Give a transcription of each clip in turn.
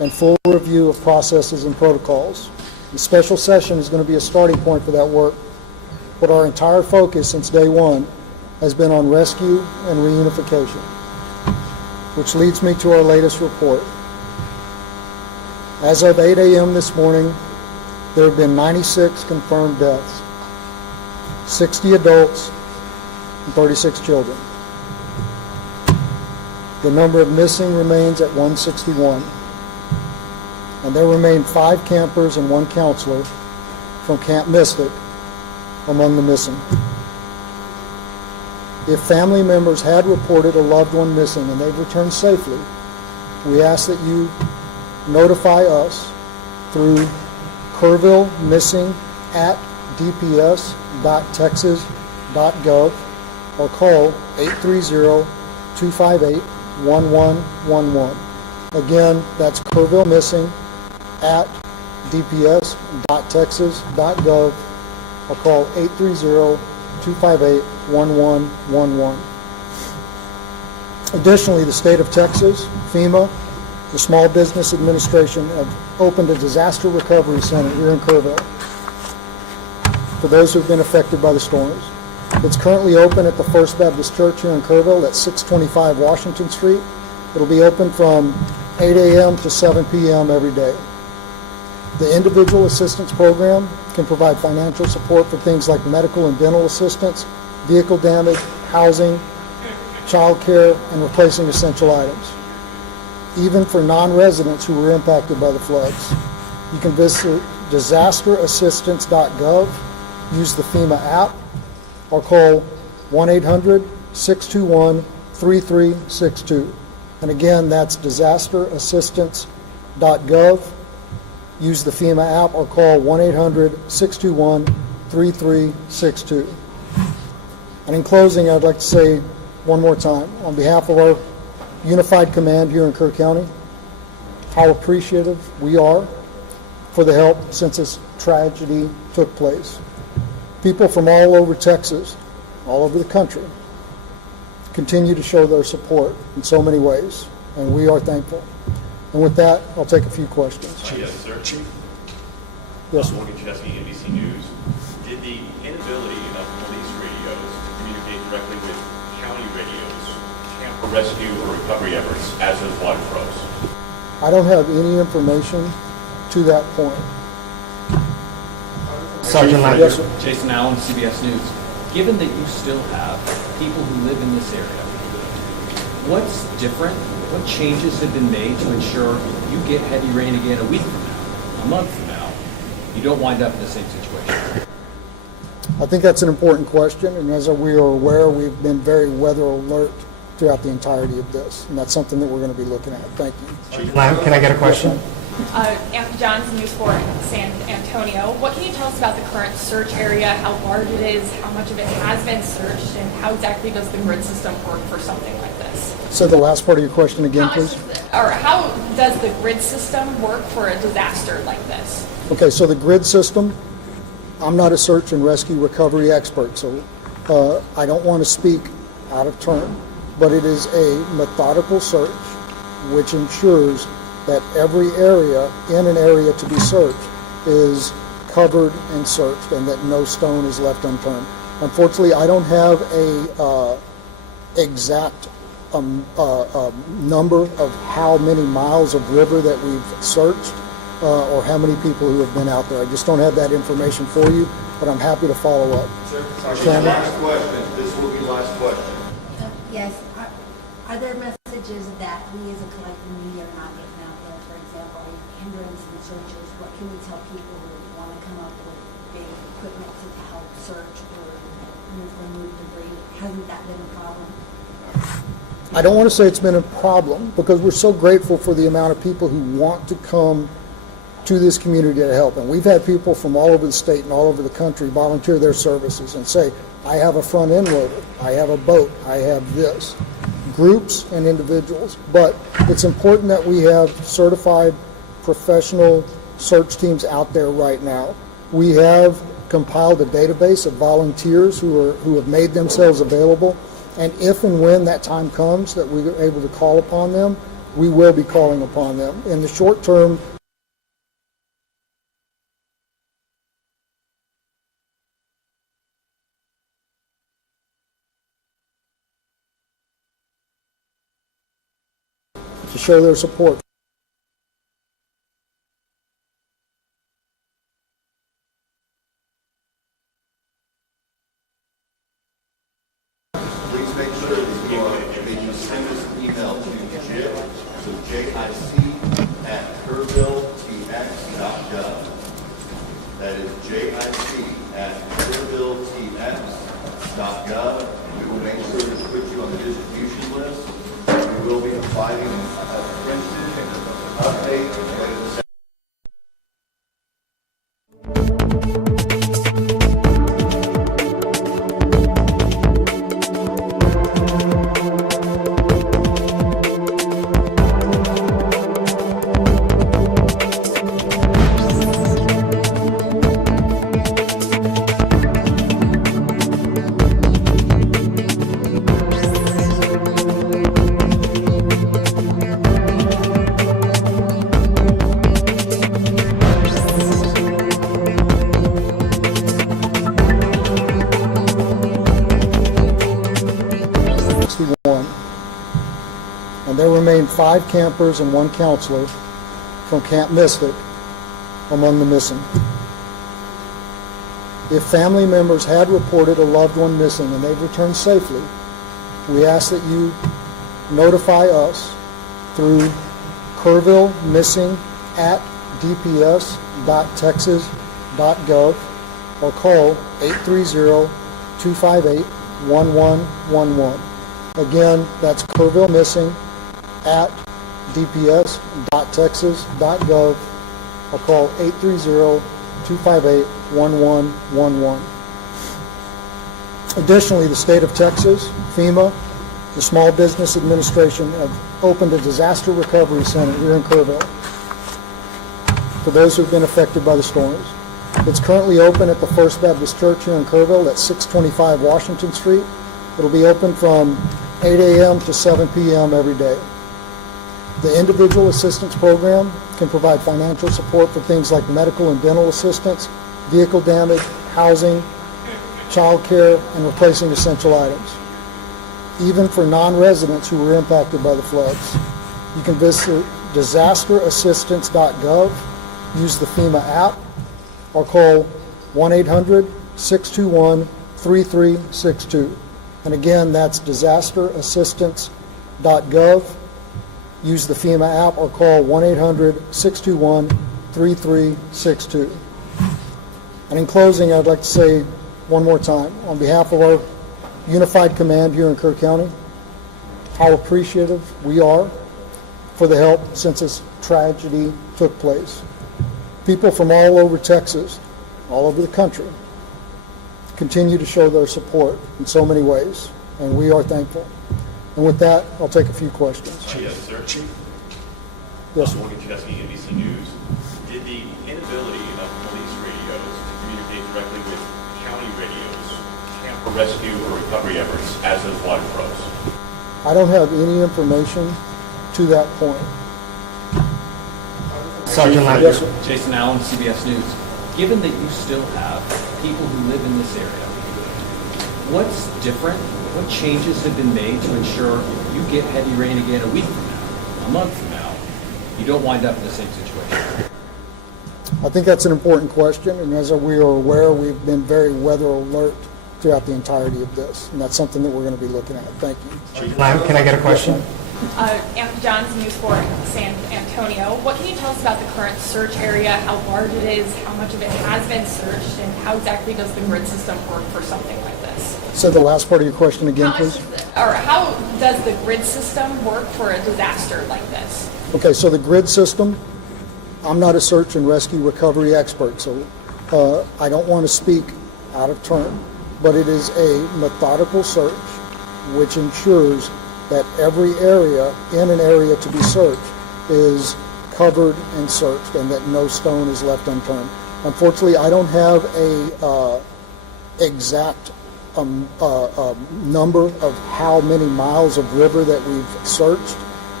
and full review of processes and protocols. The special session is going to be a starting point for that work, but our entire focus since day one has been on rescue and reunification, which leads me to our latest report. As of 8 a.m. this morning, there have been 96 confirmed deaths, 60 adults, and 36 children. The number of missing remains at 161, and there remain 5 campers and 1 counselor from Camp Mystic among the missing. If family members had reported a loved one missing and they've returned safely, we ask that you notify us through kerrville@dps.texas.gov or call 830-258-1111. Again, that's kerrvillmissing@dps.texas.gov or call 830-258-1111. Additionally, the state of Texas, FEMA, the Small Business Administration have opened a disaster recovery center here in Kerrville for those who have been affected by the storms. It's currently open at the First Baptist Church here in Kerrville at 625 Washington Street. It'll be open from 8 a.m. to 7 p.m. every day. The Individual Assistance Program can provide financial support for things like medical and dental assistance, vehicle damage, housing, child care, and replacing essential items, even for non-residents who were impacted by the floods. You can visit disasterassistance.gov, use the FEMA app, or call 1-800-621-3362. And again, that's disasterassistance.gov, use the FEMA app, or call 1-800-621-3362. And in closing, I'd like to say one more time, on behalf of our Unified Command here in Kerr County, how appreciative we are for the help since this tragedy took place. People from all over Texas, all over the country, continue to show their support in so many ways, and we are thankful. And with that, I'll take a few questions. Yes, sir. Chief. Yes, sir. Morgan Chesney, NBC News. Did the inability of police radios to communicate directly with county radios hamper rescue or recovery efforts as those water froze? I don't have any information to that point. Sergeant Lamb. Yes, sir. Jason Allen, CBS News. Given that you still have people who live in this area, what's different? What changes have been made to ensure you get heavy rain again a week from now, a month from now, you don't wind up in the same situation? I think that's an important question, and as we are aware, we've been very weather alert throughout the entirety of this, and that's something that we're going to be looking at. Thank you. Lamb, can I get a question? Anthony Johns, News 4 San Antonio. What can you tell us about the current search area, how large it is, how much of it has been searched, and how exactly does the grid system work for something like this? So the last part of your question again, please. How does the grid system work for a disaster like this? Okay, so the grid system, I'm not a search and rescue recovery expert, so I don't want to speak out of turn, but it is a methodical search which ensures that every area in an area to be searched is covered and searched and that no stone is left unturned. Unfortunately, I don't have a exact number of how many miles of river that we've searched or how many people who have been out there. I just don't have that information for you, but I'm happy to follow up. Sir, last question. This will be last question. Yes. Are there messages that we as a collective media are not getting out there? For example, hindrance and searches. What can we tell people who want to come up with big equipment to help search or remove debris? Hasn't that been a problem? I don't want to say it's been a problem because we're so grateful for the amount of people who want to come to this community to help. And we've had people from all over the state and all over the country volunteer their services and say, I have a front end loader, I have a boat, I have this. Groups and individuals. But it's important that we have certified professional search teams out there right now. We have compiled a database of volunteers who have made themselves available. And if and when that time comes that we are able to call upon them, we will be calling upon them. In the short term, to show their support. Please make sure that you send us an email to JIC, so JIC@kerrvilletx.gov. That is JIC@kerrvilletx.gov. We will make sure to put you on the distribution list. We will be providing a printed update later this and there remain 5 campers and 1 counselor from Camp Mystic among the missing. If family members had reported a loved one missing and they've returned safely, we ask that you notify us through kerrvillemissing@dps.texas.gov or call 830-258-1111. Again, that's kerrvillemissing@dps.texas.gov or call 830-258-1111. Additionally, the state of Texas, FEMA, the Small Business Administration have opened a disaster recovery center here in Kerrville for those who have been affected by the storms. It's currently open at the First Baptist Church here in Kerrville at 625 Washington Street. It'll be open from 8 a.m. to 7 p.m. every day. The Individual Assistance Program can provide financial support for things like medical and dental assistance, vehicle damage, housing, child care, and replacing essential items. Even for non-residents who were impacted by the floods. You can visit disasterassistance.gov, use the FEMA app, or call 1-800-621-3362. And again, that's disasterassistance.gov. Use the FEMA app or call 1-800-621-3362. And in closing, I'd like to say one more time, on behalf of our Unified Command here in Kerr County, how appreciative we are for the help since this tragedy took place. People from all over Texas, all over the country, continue to show their support in so many ways, and we are thankful. And with that, I'll take a few questions. Yes, sir. Chief. Yes, sir. Morgan Chesky, NBC News. Did the inability of police radios to communicate directly with county radios hamper rescue or recovery efforts as those water froze? I don't have any information to that point. Sergeant Lander. Yes, sir. Jason Allen, CBS News. Given that you still have people who live in this area, what's different? What changes have been made to ensure you get heavy rain again a week from now, a month from now, you don't wind up in the same situation? I think that's an important question, and as we are aware, we've been very weather alert throughout the entirety of this, and that's something that we're going to be looking at. Thank you. Ma'am, can I get a question? Anthony Johns, News 4 San Antonio. What can you tell us about the current search area, how large it is, how much of it has been searched, and how exactly does the grid system work for something like this? Say the last part of your question again, How please. does the grid system work for a disaster like this? Okay, so the grid system, I'm not a search and rescue recovery expert, so I don't want to speak out of turn, but it is a methodical search which ensures that every area in an area to be searched is covered and searched and that no stone is left unturned. Unfortunately, I don't have a exact number of how many miles of river that we've searched.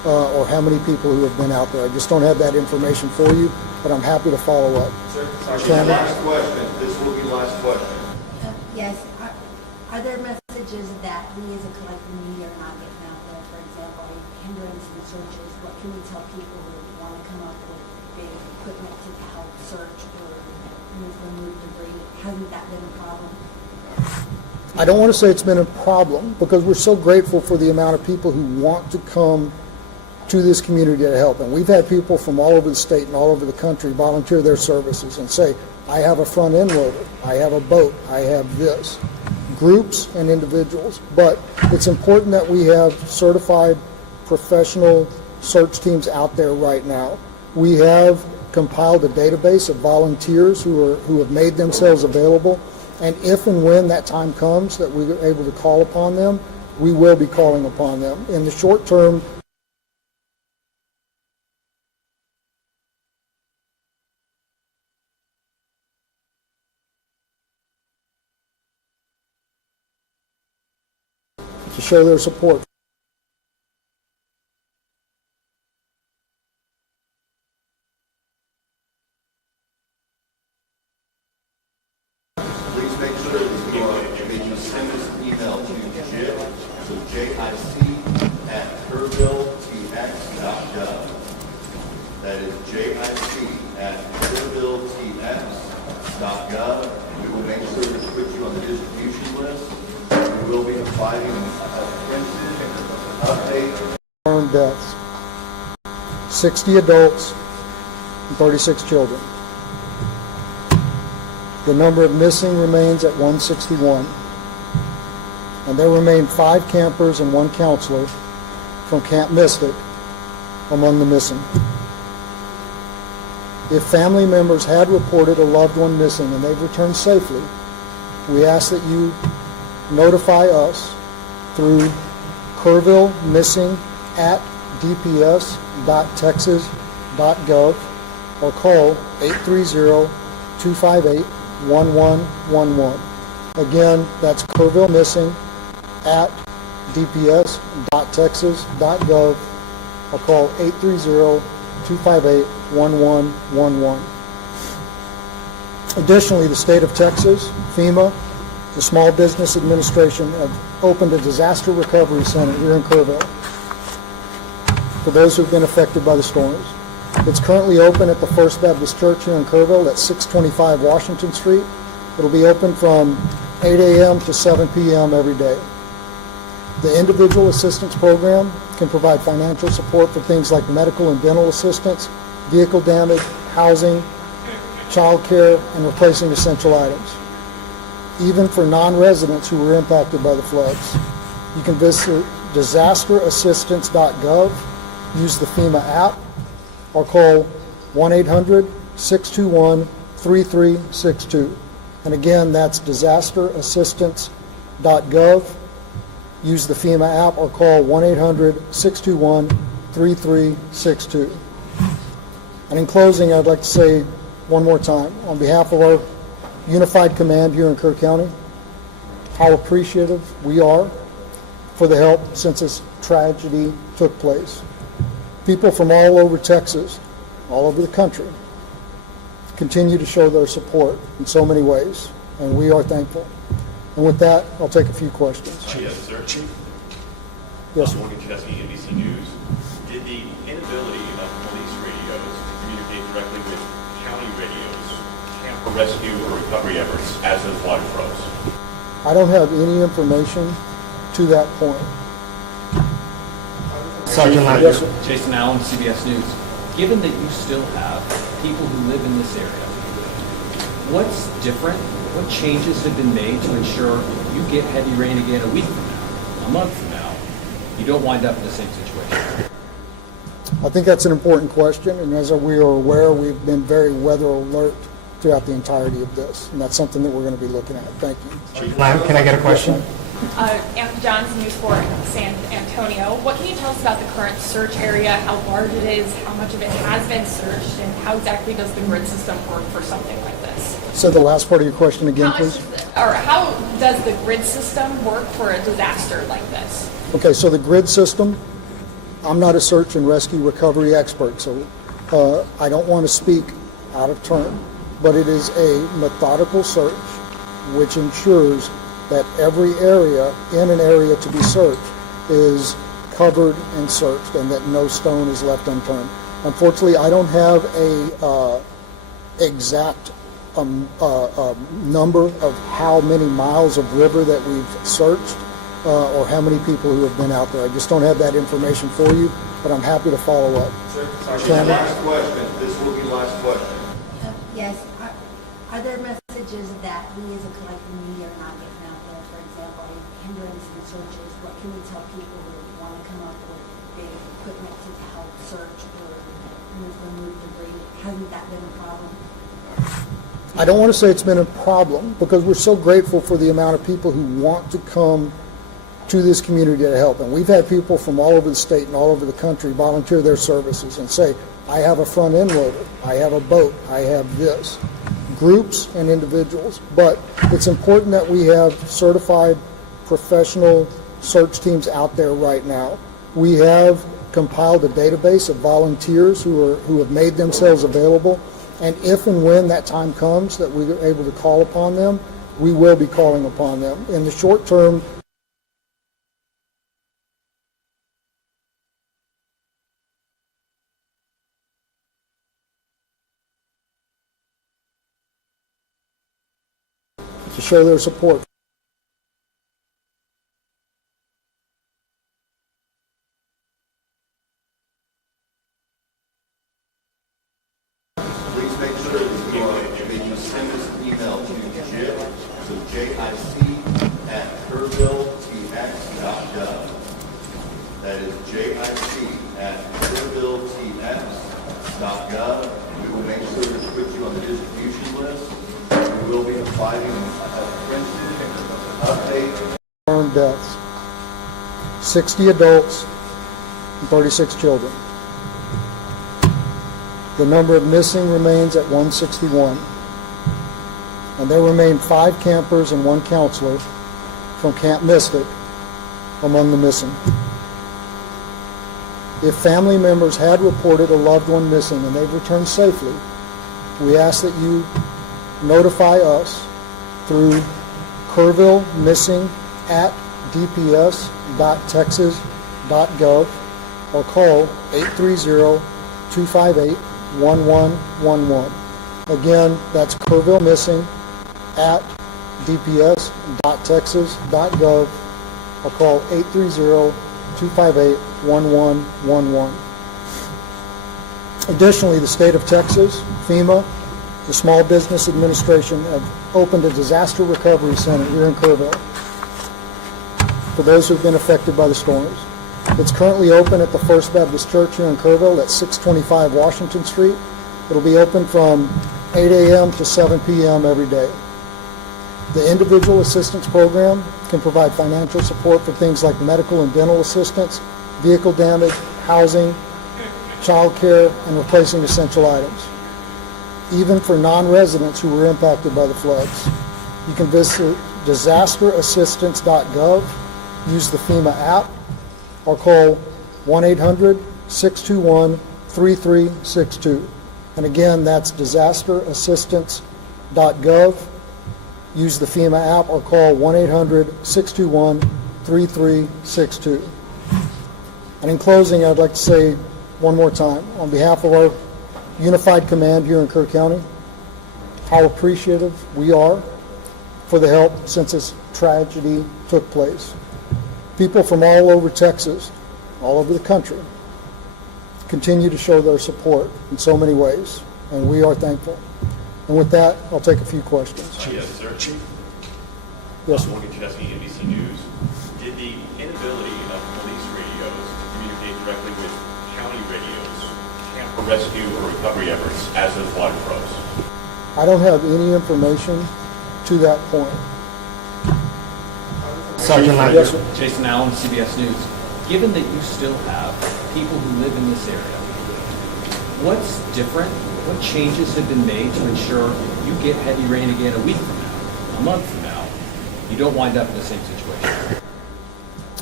or how many people who have been out there. I just don't have that information for you, but I'm happy to follow up. Chairman? Last question. This will be last question. Yes, are there messages that we as a collective media are not getting out there? For example, hindrance and searches, what can we tell people who want to come up with big equipment to help search or remove debris? Hasn't that been a problem? I don't want to say it's been a problem because we're so grateful for the amount of people who want to come to this community to help. And we've had people from all over the state and all over the country volunteer their services and say, I have a front end loader, I have a boat, I have this. Groups and individuals. But it's important that we have certified professional search teams out there right now. We have compiled a database of volunteers who have made themselves available. And if and when that time comes that we are able to call upon them, we will be calling upon them. In the short term, to show their support. Please make sure that you send this email to JIC, so JIC@kerrvilletx.gov. That is JIC@kerrvilletx.gov. We will make sure to put you on the distribution list. We will be providing a printed update. Confirmed deaths, 60 adults and 36 children. The number of missing remains at 161. And there remain 5 campers and 1 counselor from Camp Mystic among the missing. If family members had reported a loved one missing and they've returned safely, we ask that you notify us through kerrvillemissing@dps.texas.gov or call 830-258-1111. Again, that's kerrvillemissing@dps.texas.gov or call 830-258-1111. Additionally, the state of Texas, FEMA, the Small Business Administration have opened a disaster recovery center here in Kerrville for those who have been affected by the storms. It's currently open at the First Baptist Church here in Kerrville at 625 Washington Street. It'll be open from 8 a.m. to 7 p.m. every day. The Individual Assistance Program can provide financial support for things like medical and dental assistance, vehicle damage, housing, child care, and replacing essential items. Even for non-residents who were impacted by the floods. You can visit disasterassistance.gov, use the FEMA app, or call 1-800-621-3362. And again, that's disasterassistance.gov, use the FEMA app, or call 1-800-621-3362. And in closing, I'd like to say one more time, on behalf of our Unified Command here in Kerr County, how appreciative we are for the help since this tragedy took place. People from all over Texas, all over the country, continue to show their support in so many ways, and we are thankful. And with that, I'll take a few questions. Yes, sir. Yes, sir. Morgan Chesky, NBC News. Did the inability of police radios to communicate directly with county radios hamper rescue or recovery efforts as those water froze? I don't have any information to that point. Sergeant Lang. Yes, sir. Jason Allen, CBS News. Given that you still have people who live in this area, what's different? What changes have been made to ensure you get heavy rain again a week from now, a month from now, you don't wind up in the same situation? I think that's an important question, and as we are aware, we've been very weather alert throughout the entirety of this, and that's something that we're going to be looking at. Thank you. Lam, can I get a question? Anthony Johns, News 4 San Antonio. What can you tell us about the current search area, how large it is, how much of it has been searched, and how exactly does the grid system work for something like this? So the last part of your question again, How much please. how does the grid system work for a disaster like this? Okay, so the grid system I'm not a search and rescue recovery expert, so I don't want to speak out of turn, but it is a methodical search which ensures that every area in an area to be searched is covered and searched and that no stone is left unturned. Unfortunately, I don't have a exact number of how many miles of river that we've searched or how many people who have been out there. I just don't have that information for you, but I'm happy to follow up. Chairman? Last question, this will be last question. Yes, are there messages that we as a collective media are not getting out there? For example, hindrance and searches, what can we tell people who want to come up with big equipment to help search or remove debris? Hasn't that been a problem? I don't want to say it's been a problem because we're so grateful for the amount of people who want to come to this community to help. And we've had people from all over the state and all over the country volunteer their services and say, I have a front end loader, I have a boat, I have this. Groups and individuals. But it's important that we have certified professional search teams out there right now. We have compiled a database of volunteers who have made themselves available. And if and when that time comes that we are able to call upon them, we will be calling upon them. In the short term, to show their support. Please make sure that you send this email to JIC, so JIC@kerrvilletx.gov. That is JIC@kerrvilletx.gov. We will make sure to put you on the distribution list. We will be providing a printed update. Confirmed deaths, 60 adults and 36 children. The number of missing remains at 161. And there remain 5 campers and 1 counselor from Camp Mystic among the missing. If family members had reported a loved one missing and they've returned safely, we ask that you notify us through kerrvillemissing@dps.texas.gov or call 830-258-1111. Again, that's kerrvillemissing@dps.texas.gov or call 830-258-1111. Additionally, the state of Texas, FEMA, the Small Business Administration have opened a disaster recovery center here in Kerrville for those who have been affected by the storms. It's currently open at the First Baptist Church here in Kerrville at 625 Washington Street. It'll be open from 8 a.m. to 7 p.m. every day. The Individual Assistance Program can provide financial support for things like medical and dental assistance, vehicle damage, housing, child care, and replacing essential items, even for non-residents who were impacted by the floods. You can visit disasterassistance.gov, use the FEMA app, or call 1-800-621-3362. And again, that's disasterassistance.gov. Use the FEMA app or call 1-800-621-3362. And in closing, I'd like to say one more time, on behalf of our unified command here in Kerr County, how appreciative we are for the help since this tragedy took place. People from all over Texas, all over the country, continue to show their support in so many ways, and we are thankful. And with that, I'll take a few questions. Yes, sir. Yes, sir. Morgan Chesky, NBC News. Did the inability of police radios to communicate directly with county radios hamper rescue or recovery efforts as those water froze? I don't have any information to that point. Sergeant Lang. Yes, sir. Jason Allen, CBS News. Given that you still have people who live in this area, what's different? What changes have been made to ensure you get heavy rain again a week from now, a month from now, you don't wind up in the same situation?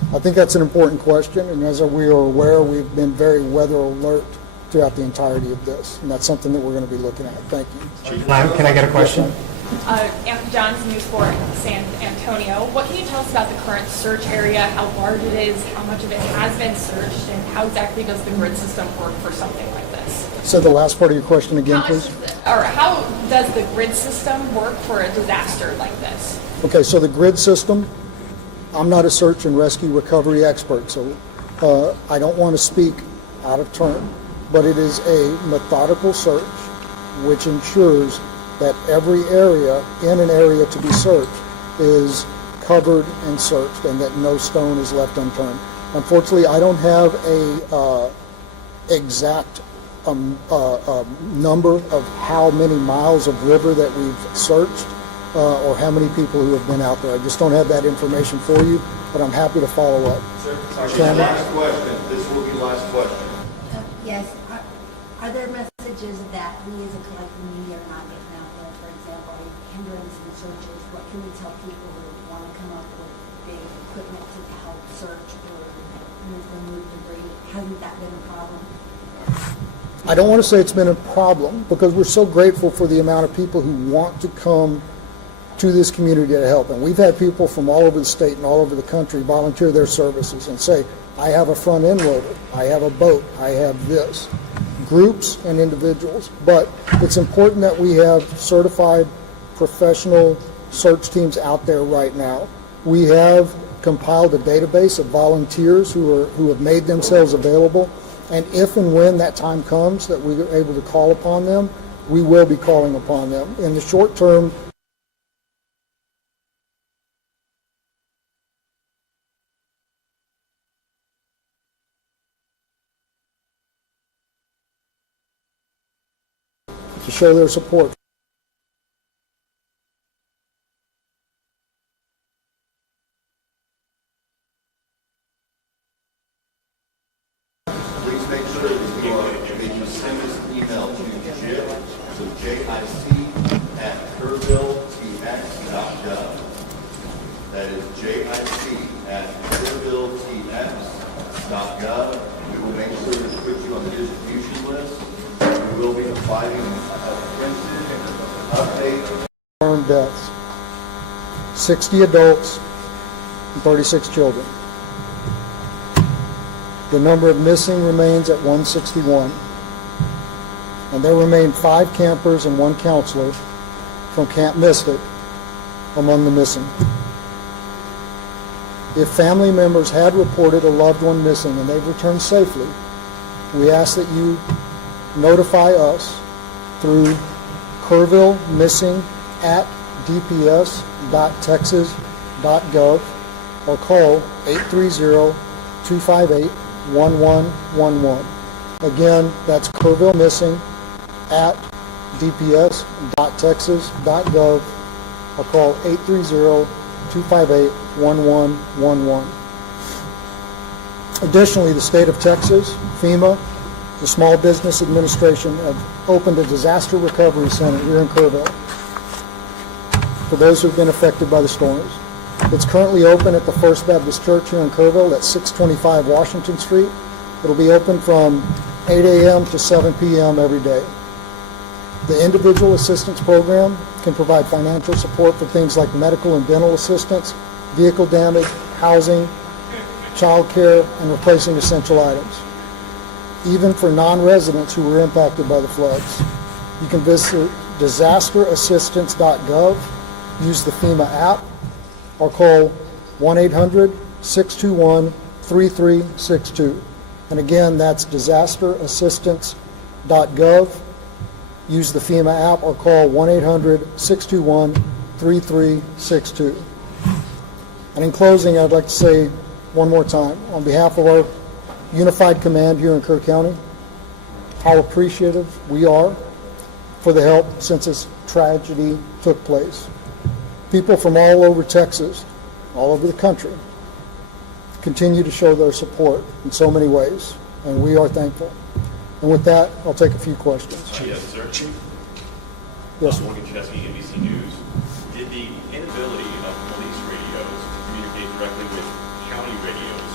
I think that's an important question, and as we are aware, we've been very weather alert throughout the entirety of this, and that's something that we're going to be looking at. Thank you. Ma'am, can I get a question? Anthony Johns, News 4 San Antonio. What can you tell us about the current search area, how large it is, how much of it has been searched, and how exactly does the grid system work for something like this? Say the last part of your question again, How much please. how does the grid system work for a disaster like this? Okay, so the grid system, I'm not a search and rescue recovery expert, so I don't want to speak out of turn, but it is a methodical search which ensures that every area in an area to be searched is covered and searched and that no stone is left unturned. Unfortunately, I don't have a exact number of how many miles of river that we've searched or how many people who have been out there. I just don't have that information for you, but I'm happy to follow up. Chairman? Last question, this will be last question. Yes, are there messages that we as a collective media are not getting out there? For example, hindrance and searches, what can we tell people who want to come up with big equipment to help search or remove debris? Hasn't that been a problem? I don't want to say it's been a problem because we're so grateful for the amount of people who want to come to this community to help. And we've had people from all over the state and all over the country volunteer their services and say, I have a front end loader, I have a boat, I have this. Groups and individuals, but it's important that we have certified professional search teams out there right now. We have compiled a database of volunteers who have made themselves available, and if and when that time comes that we are able to call upon them, we will be calling upon them. In the short term, to show their support. Please make sure that you send this email to JIC, so JIC@kerrville.tx.gov. That is JIC@kerrville.tx.gov. We will make sure to put you on the distribution list. We will be providing a printed update. Confirmed deaths, 60 adults and 36 children. The number of missing remains at 161, and there remain 5 campers and 1 counselor from Camp Mystic among the missing. If family members had reported a loved one missing and they've returned safely, we ask that you notify us through kerrvillemissing@dps.texas.gov or call 830-258-1111. Again, that's kerrvillemissing@dps.texas.gov or call 830-258-1111. Additionally, the state of Texas, FEMA, the Small Business Administration have opened a disaster recovery center here in Kerrville for those who have been affected by the storms. It's currently open at the First Baptist Church here in Kerrville at 625 Washington Street. It'll be open from 8 a.m. to 7 p.m. every day. The Individual Assistance Program can provide financial support for things like medical and dental assistance, vehicle damage, housing, child care, and replacing essential items. Even for non-residents who were impacted by the floods. You can visit disasterassistance.gov, use the FEMA app, or call 1-800-621-3362. And again, that's disasterassistance.gov, use the FEMA app, or call 1-800-621-3362. And in closing, I'd like to say one more time, on behalf of our Unified Command here in Kerr County, how appreciative we are for the help since this tragedy took place. People from all over Texas, all over the country, continue to show their support in so many ways, and we are thankful. And with that, I'll take a few questions. Yes, sir. Yes, sir. Morgan Chesky, NBC News. Did the inability of police radios to communicate directly with county radios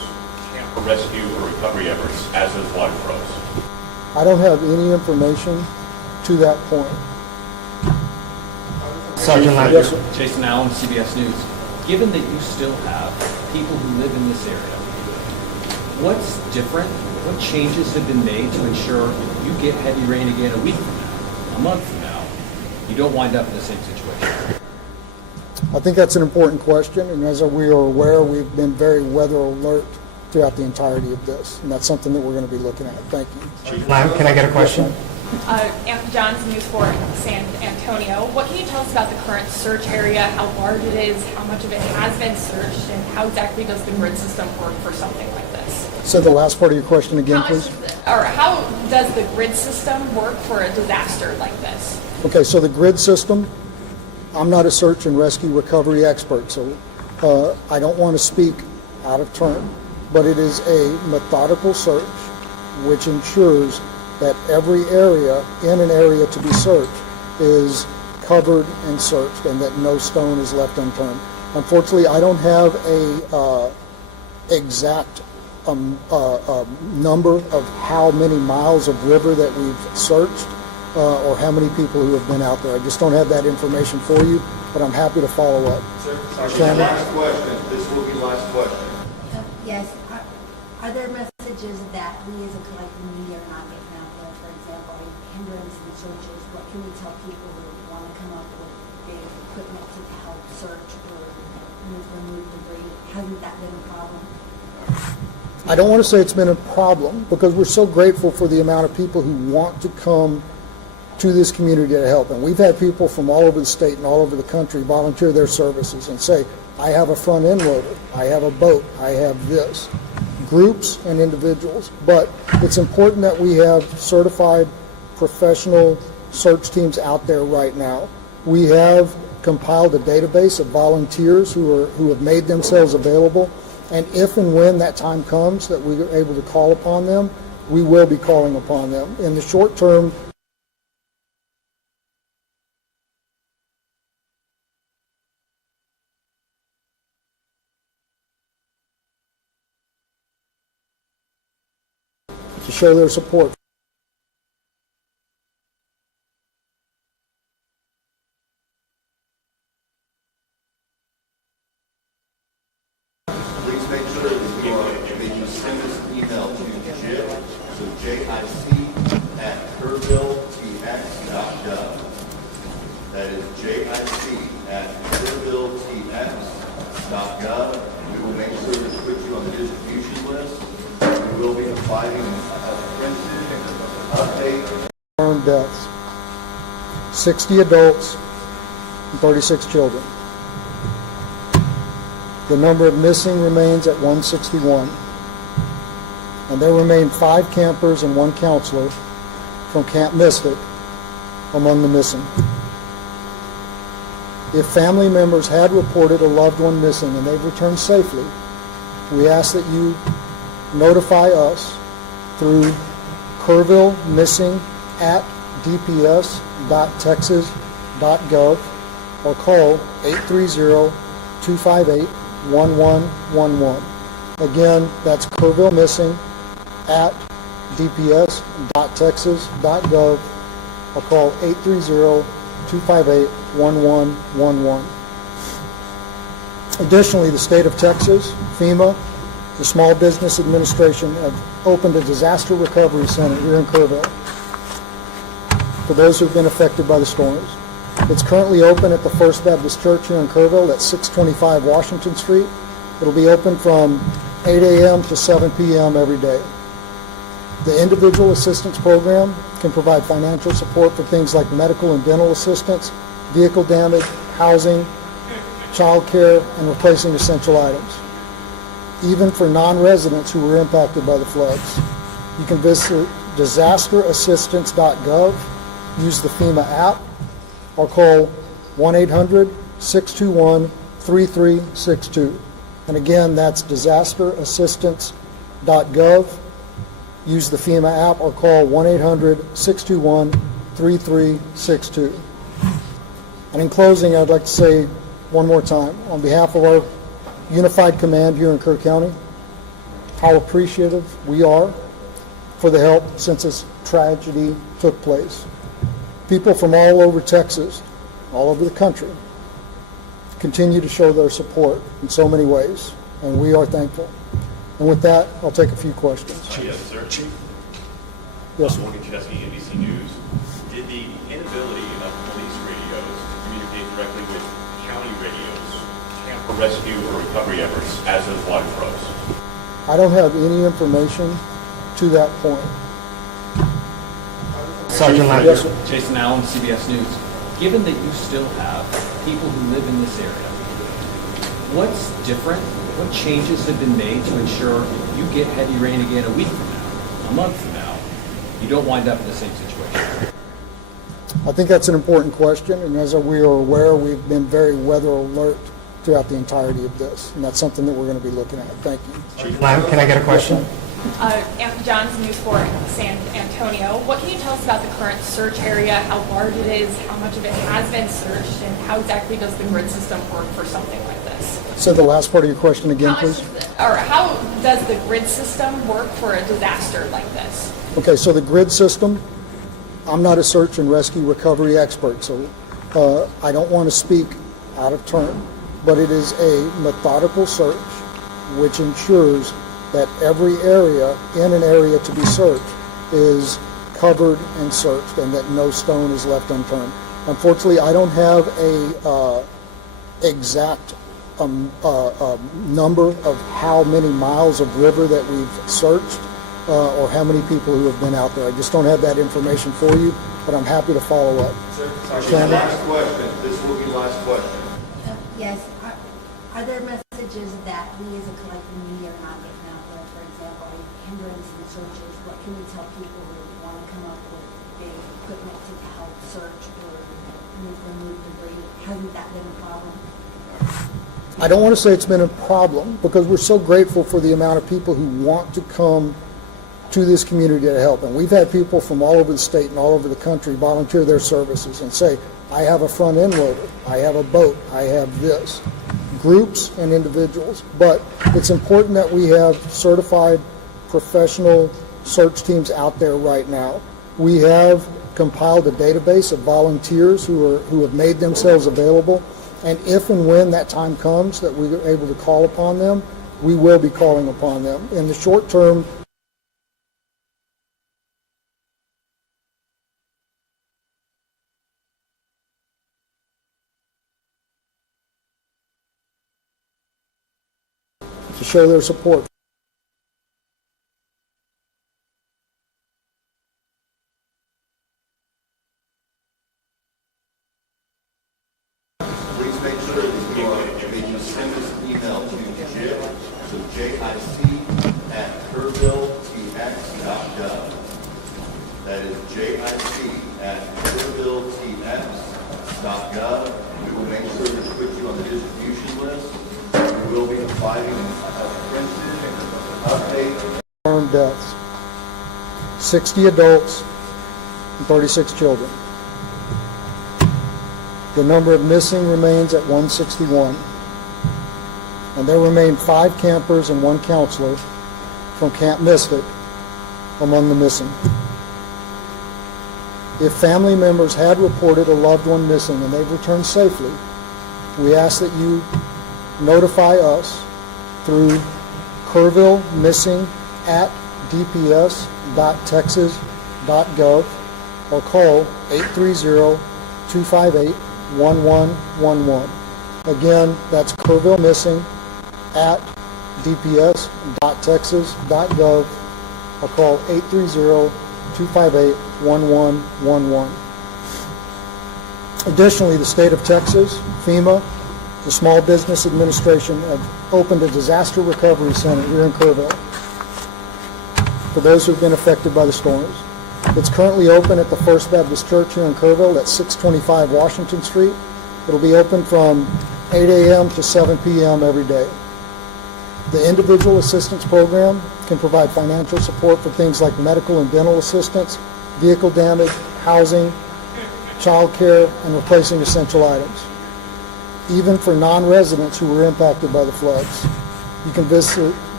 rescue or recovery efforts as those water flows? I don't have any information to that point. Sergeant Ledger. Yes, sir. Jason Allen, CBS News. Given that you still have people who live in this area, what's different? What changes have been made to ensure you get heavy rain again a week from now, a month from now, you don't wind up in the same situation? I think that's an important question, and as we are aware, we've been very weather alert throughout the entirety of this, and that's something that we're going to be looking at. Thank you. Ma'am, can I get a question? Anthony Johns, News 4 San Antonio. What can you tell us about the current search area, how large it is, how much of it has been searched, and how exactly does the grid system work for something like this? So the last part of your question again, please. How does the grid system work for a disaster like this? Okay, so the grid system, I'm not a search and rescue recovery expert, so I don't want to speak out of turn, but it is a methodical search which ensures that every area in an area to be searched is covered and searched and that no stone is left unturned. Unfortunately, I don't have a exact number of how many miles of river that we've searched or how many people who have been out there. I just don't have that information for you, but I'm happy to follow up. Sir, last question. This will be last question. Yes, are there messages that we as a collective media are not getting out there? For example, hindrance and searches, what can we tell people who want to come up with big equipment to help search or remove debris? Hasn't that been a problem? I don't want to say it's been a problem because we're so grateful for the amount of people who want to come to this community to help. And we've had people from all over the state and all over the country volunteer their services and say, I have a front end loader, I have a boat, I have this. Groups and individuals. But it's important that we have certified professional search teams out there right now. We have compiled a database of volunteers who have made themselves available. And if and when that time comes that we are able to call upon them, we will be calling upon them. In the short term, to show their support. Please make sure that you send this email to JIC, so JIC@kerrvilletx.gov. That is JIC@kerrvilletx.gov. We will make sure to put you on the distribution list. We will be providing a printed update. Confirmed deaths, 60 adults and 36 children. The number of missing remains at 161. And there remain 5 campers and 1 counselor from Camp Mystic among the missing. If family members had reported a loved one missing and they've returned safely, we ask that you notify us through kerrvillemissing@dps.texas.gov or call 830-258-1111. Again, that's kerrvillemissing@dps.texas.gov or call 830-258-1111. Additionally, the state of Texas, FEMA, the Small Business Administration have opened a disaster recovery center here in Kerrville for those who have been affected by the storms. It's currently open at the First Baptist Church here in Kerrville at 625 Washington Street. It'll be open from 8 a.m. to 7 p.m. every day. The Individual Assistance Program can provide financial support for things like medical and dental assistance, vehicle damage, housing, child care, and replacing essential items. Even for non-residents who were impacted by the floods. You can visit disasterassistance.gov, use the FEMA app, or call 1-800-621-3362. And again, that's disasterassistance.gov, use the FEMA app, or call 1-800-621-3362. And in closing, I'd like to say one more time, on behalf of our Unified Command here in Kerr County, how appreciative we are for the help since this tragedy took place. People from all over Texas, all over the country, continue to show their support in so many ways, and we are thankful. And with that, I'll take a few questions. Yes, sir. Yes, sir. Morgan Chesky, NBC News. Did the inability of police radios to communicate directly with county radios hamper rescue or recovery efforts as those water froze? I don't have any information to that point. Sergeant Lander. Yes, sir. Jason Allen, CBS News. Given that you still have people who live in this area, what's different? What changes have been made to ensure you get heavy rain again a week from now, a month from now, you don't wind up in the same situation? I think that's an important question, and as we are aware, we've been very weather alert throughout the entirety of this, and that's something that we're going to be looking at. Thank you. Ma'am, can I get a question? Anthony Johns, News 4 San Antonio. What can you tell us about the current search area, how large it is, how much of it has been searched, and how exactly does the grid system work for something like this? Say the last part of your question again, How much please. how does the grid system work for a disaster like this? Okay, so the grid system, I'm not a search and rescue recovery expert, so I don't want to speak out of turn, but it is a methodical search which ensures that every area in an area to be searched is covered and searched and that no stone is left unturned. Unfortunately, I don't have a exact number of how many miles of river that we've searched or how many people who have been out there. I just don't have that information for you, but I'm happy to follow up. Shannon? Last question, this will be last question. Yes, are there messages that we as a collective media are not getting out there? For example, hindrance and searches, what can we tell people who want to come up with big equipment to help search or remove debris? Hasn't that been a problem? I don't want to say it's been a problem because we're so grateful for the amount of people who want to come to this community to help. And we've had people from all over the state and all over the country volunteer their services and say, I have a front end loader, I have a boat, I have this. Groups and individuals. But it's important that we have certified professional search teams out there right now. We have compiled a database of volunteers who have made themselves available. And if and when that time comes that we are able to call upon them, we will be calling upon them. In the short term, to show their support. Please make sure that you send this email to JIC, so JIC@kerrvilletx.gov. That is JIC@kerrvilletx.gov. We will make sure to put you on the distribution list. We will be providing a printed update. Confirmed deaths, 60 adults and 36 children. The number of missing remains at 161, and there remain 5 campers and 1 counselor from Camp Mystic among the missing. If family members had reported a loved one missing and they've returned safely, we ask that you notify us through kerrvillemissing@dps.texas.gov or call 830-258-1111. Again, that's kerrvillemissing@dps.texas.gov or call 830-258-1111. Additionally, the state of Texas, FEMA, the Small Business Administration have opened a disaster recovery center here in Kerrville for those who've been affected by the storms. It's currently open at the First Baptist Church here in Kerrville at 625 Washington Street. It'll be open from 8 a.m. to 7 p.m. every day. The Individual Assistance Program can provide financial support for things like medical and dental assistance, vehicle damage, housing, child care, and replacing essential items. Even for non-residents who were impacted by the floods. You can visit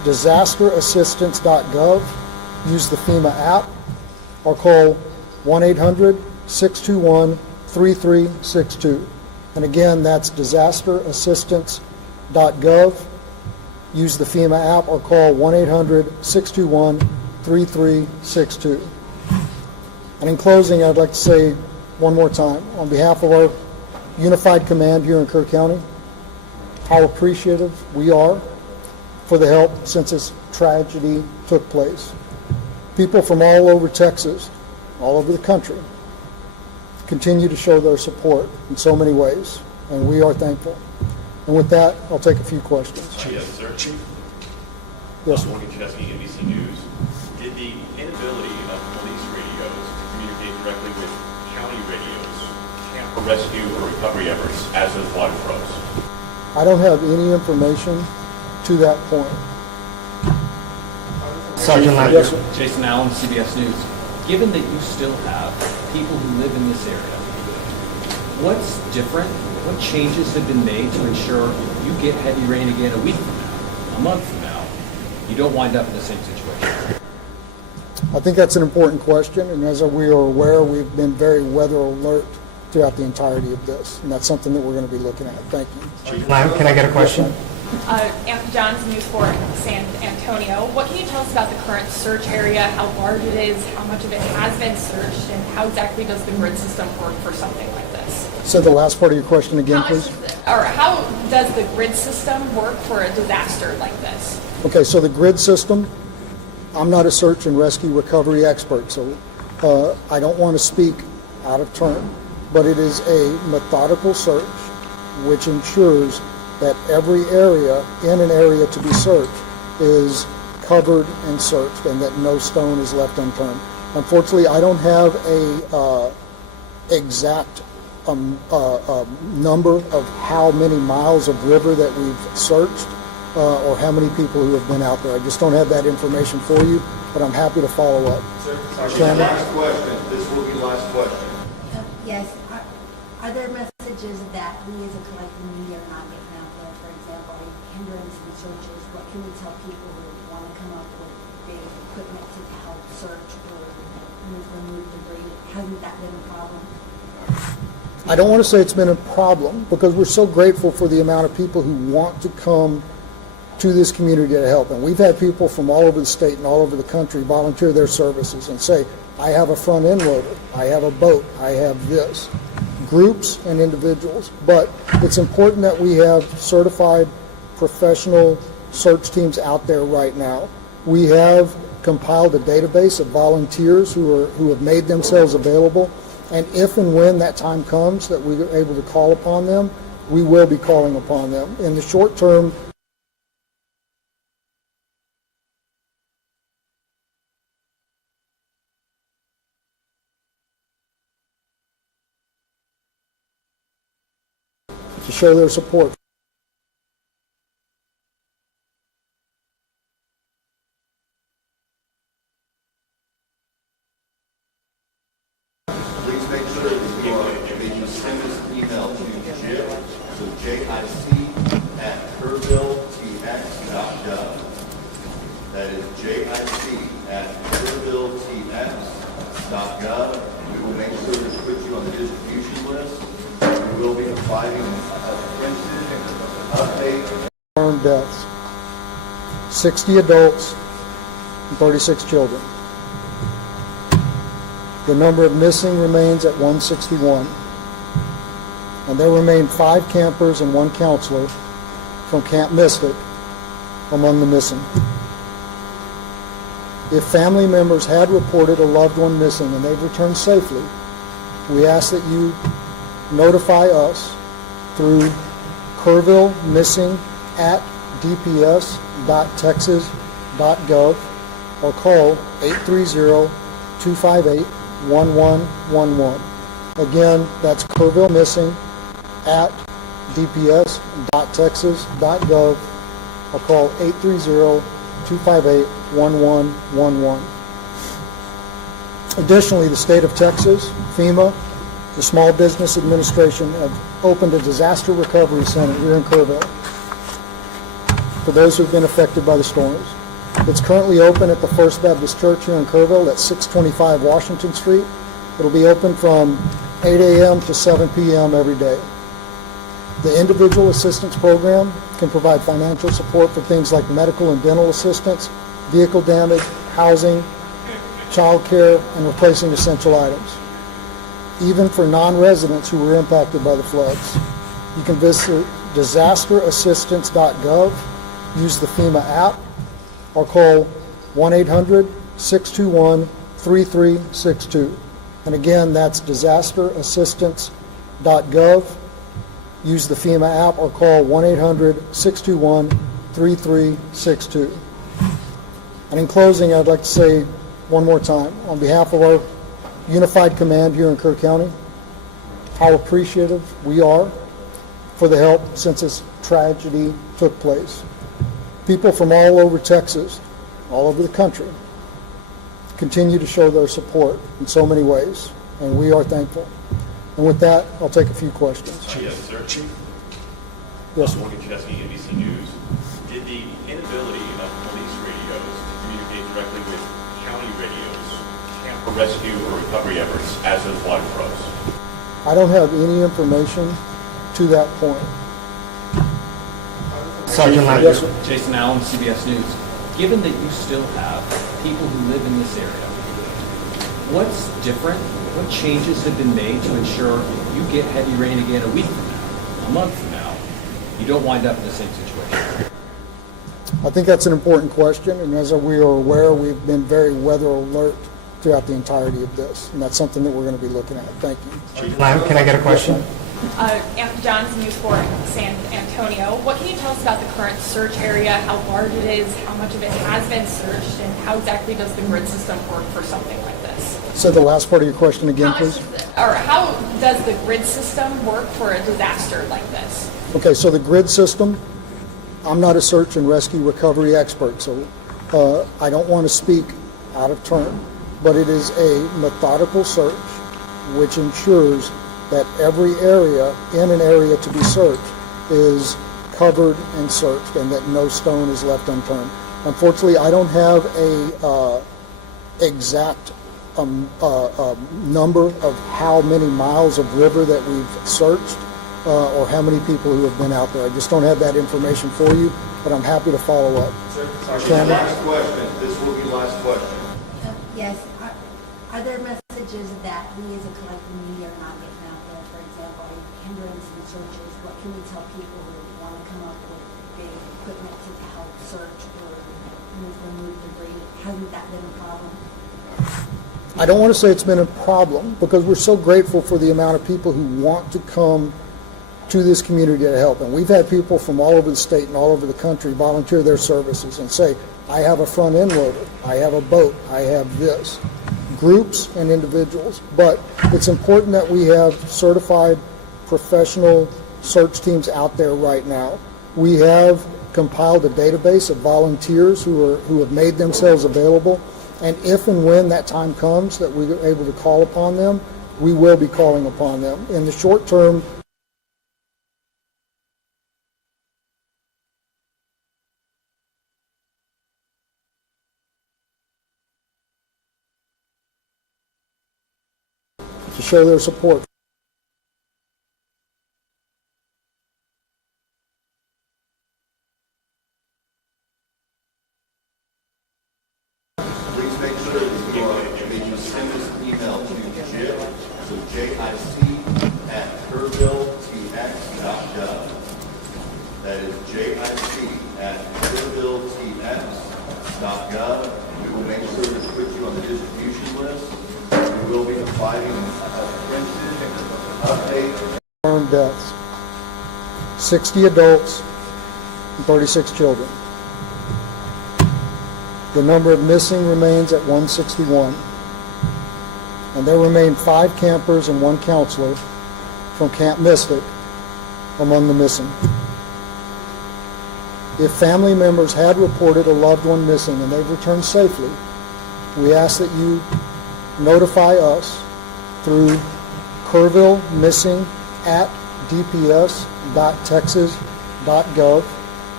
disasterassistance.gov, use the FEMA app, or call 1-800-621-3362. And again, that's disasterassistance.gov, use the FEMA app, or call 1-800-621-3362. And in closing, I'd like to say one more time, on behalf of our unified command here in Kerr County, how appreciative we are for the help since this tragedy took place. People from all over Texas, all over the country, continue to show their support in so many ways, and we are thankful. And with that, I'll take a few questions. Yes, sir. Yes, sir. Morgan Chesky, NBC News. Did the inability of police radios to communicate directly with county radios hamper rescue or recovery efforts as those water froze? I don't have any information to that point. Sergeant Lander. Yes, sir. Jason Allen, CBS News. Given that you still have people who live in this area, what's different? What changes have been made to ensure you get heavy rain again a week from now, a month from now, you don't wind up in the same situation? I think that's an important question, and as we are aware, we've been very weather alert throughout the entirety of this, and that's something that we're going to be looking at. Thank you. Can I get a question? Anthony Johns, News 4 San Antonio. What can you tell us about the current search area, how large it is, how much of it has been searched, and how exactly does the grid system work for something like this? Say the last part of your question again, please. How does the grid system work for a disaster like this? Okay, so the grid system, I'm not a search and rescue recovery expert, so I don't want to speak out of turn, but it is a methodical search which ensures that every area in an area to be searched is covered and searched and that no stone is left unturned. Unfortunately, I don't have a exact number of how many miles of river that we've searched or how many people who have been out there. I just don't have that information for you, but I'm happy to follow up. Shannon? Last question. This will be last question. Yes, are there messages that we as a collective media are not getting out there? For example, hindrance and searches, what can we tell people who want to come up with big equipment to help search or remove debris? Hasn't that been a problem? I don't want to say it's been a problem because we're so grateful for the amount of people who want to come to this community to help. And we've had people from all over the state and all over the country volunteer their services and say, I have a front end loader, I have a boat, I have this. Groups and individuals. But it's important that we have certified professional search teams out there right now. We have compiled a database of volunteers who have made themselves available. And if and when that time comes that we are able to call upon them, we will be calling upon them. In the short term, to show their support. Please make sure that you send this email to JIC, so JIC@kerrville.tx.gov. That is JIC@kerrville.tx.gov. We will make sure to put you on the distribution list. We will be providing a printed update. Confirmed deaths, 60 adults and 36 children. The number of missing remains at 161. And there remain 5 campers and 1 counselor from Camp Mystic among the missing. If family members had reported a loved one missing and they've returned safely, we ask that you notify us through kerrvillemissing@dps.texas.gov or call 830-258-1111. Again, that's kerrvillemissing@dps.texas.gov or call 830-258-1111. Additionally, the state of Texas, FEMA, the Small Business Administration have opened a disaster recovery center here in Kerrville. for those who've been affected by the storms. It's currently open at the First Baptist Church here in Kerrville at 625 Washington Street. It'll be open from 8 a.m. to 7 p.m. every day. The Individual Assistance Program can provide financial support for things like medical and dental assistance, vehicle damage, housing, child care, and replacing essential items. Even for non-residents who were impacted by the floods. You can visit disasterassistance.gov, use the FEMA app, or call 1-800-621-3362. And again, that's disasterassistance.gov. Use the FEMA app or call 1-800-621-3362. And in closing, I'd like to say one more time, on behalf of our Unified Command here in Kerr County, how appreciative we are for the help since this tragedy took place. People from all over Texas, all over the country, continue to show their support in so many ways, and we are thankful. And with that, I'll take a few questions. Yes, sir. Yes, sir. Morgan Chesky, NBC News. Did the inability of police radios to communicate directly with county radios hamper rescue or recovery efforts as those water froze? I don't have any information to that point. Sergeant Lander. Yes, sir. Jason Allen, CBS News. Given that you still have people who live in this area, what's different? What changes have been made to ensure you get heavy rain again a week from now, a month from now, you don't wind up in the same situation? I think that's an important question, and as we are aware, we've been very weather alert throughout the entirety of this, and that's something that we're going to be looking at. Thank you. Can I get a question? Anthony Johns, News 4 San Antonio. What can you tell us about the current search area, how large it is, how much of it has been searched, and how exactly does the grid system work for something like this? Say the last part of your question again, please. How does the grid system work for a disaster like this? Okay, so the grid system, I'm not a search and rescue recovery expert, so I don't want to speak out of turn, but it is a methodical search which ensures that every area in an area to be searched is covered and searched and that no stone is left unturned. Unfortunately, I don't have a exact number of how many miles of river that we've searched or how many people who have been out there. I just don't have that information for you, but I'm happy to follow up. Cameron? Last question. This will be last question. Yes, are there messages that we as a collective media are not getting out there? For example, hindrance and searches, what can we tell people who want to come up with big equipment to help search or remove debris? Hasn't that been a problem? I don't want to say it's been a problem because we're so grateful for the amount of people who want to come to this community to help. And we've had people from all over the state and all over the country volunteer their services and say, I have a front end loader, I have a boat, I have this. Groups and individuals. But it's important that we have certified professional search teams out there right now. We have compiled a database of volunteers who have made themselves available. And if and when that time comes that we are able to call upon them, we will be calling upon them. In the short term, to show their support. Please make sure that you send this email to JIC, so JIC@kerrvilletx.gov. That is JIC@kerrvilletx.gov. We will make sure to put you on the distribution list. We will be providing a printed update. Confirmed deaths, 60 adults and 36 children. The number of missing remains at 161. And there remain 5 campers and 1 counselor from Camp Mystic among the missing. If family members had reported a loved one missing and they've returned safely, we ask that you notify us through kerrvillemissing@dps.texas.gov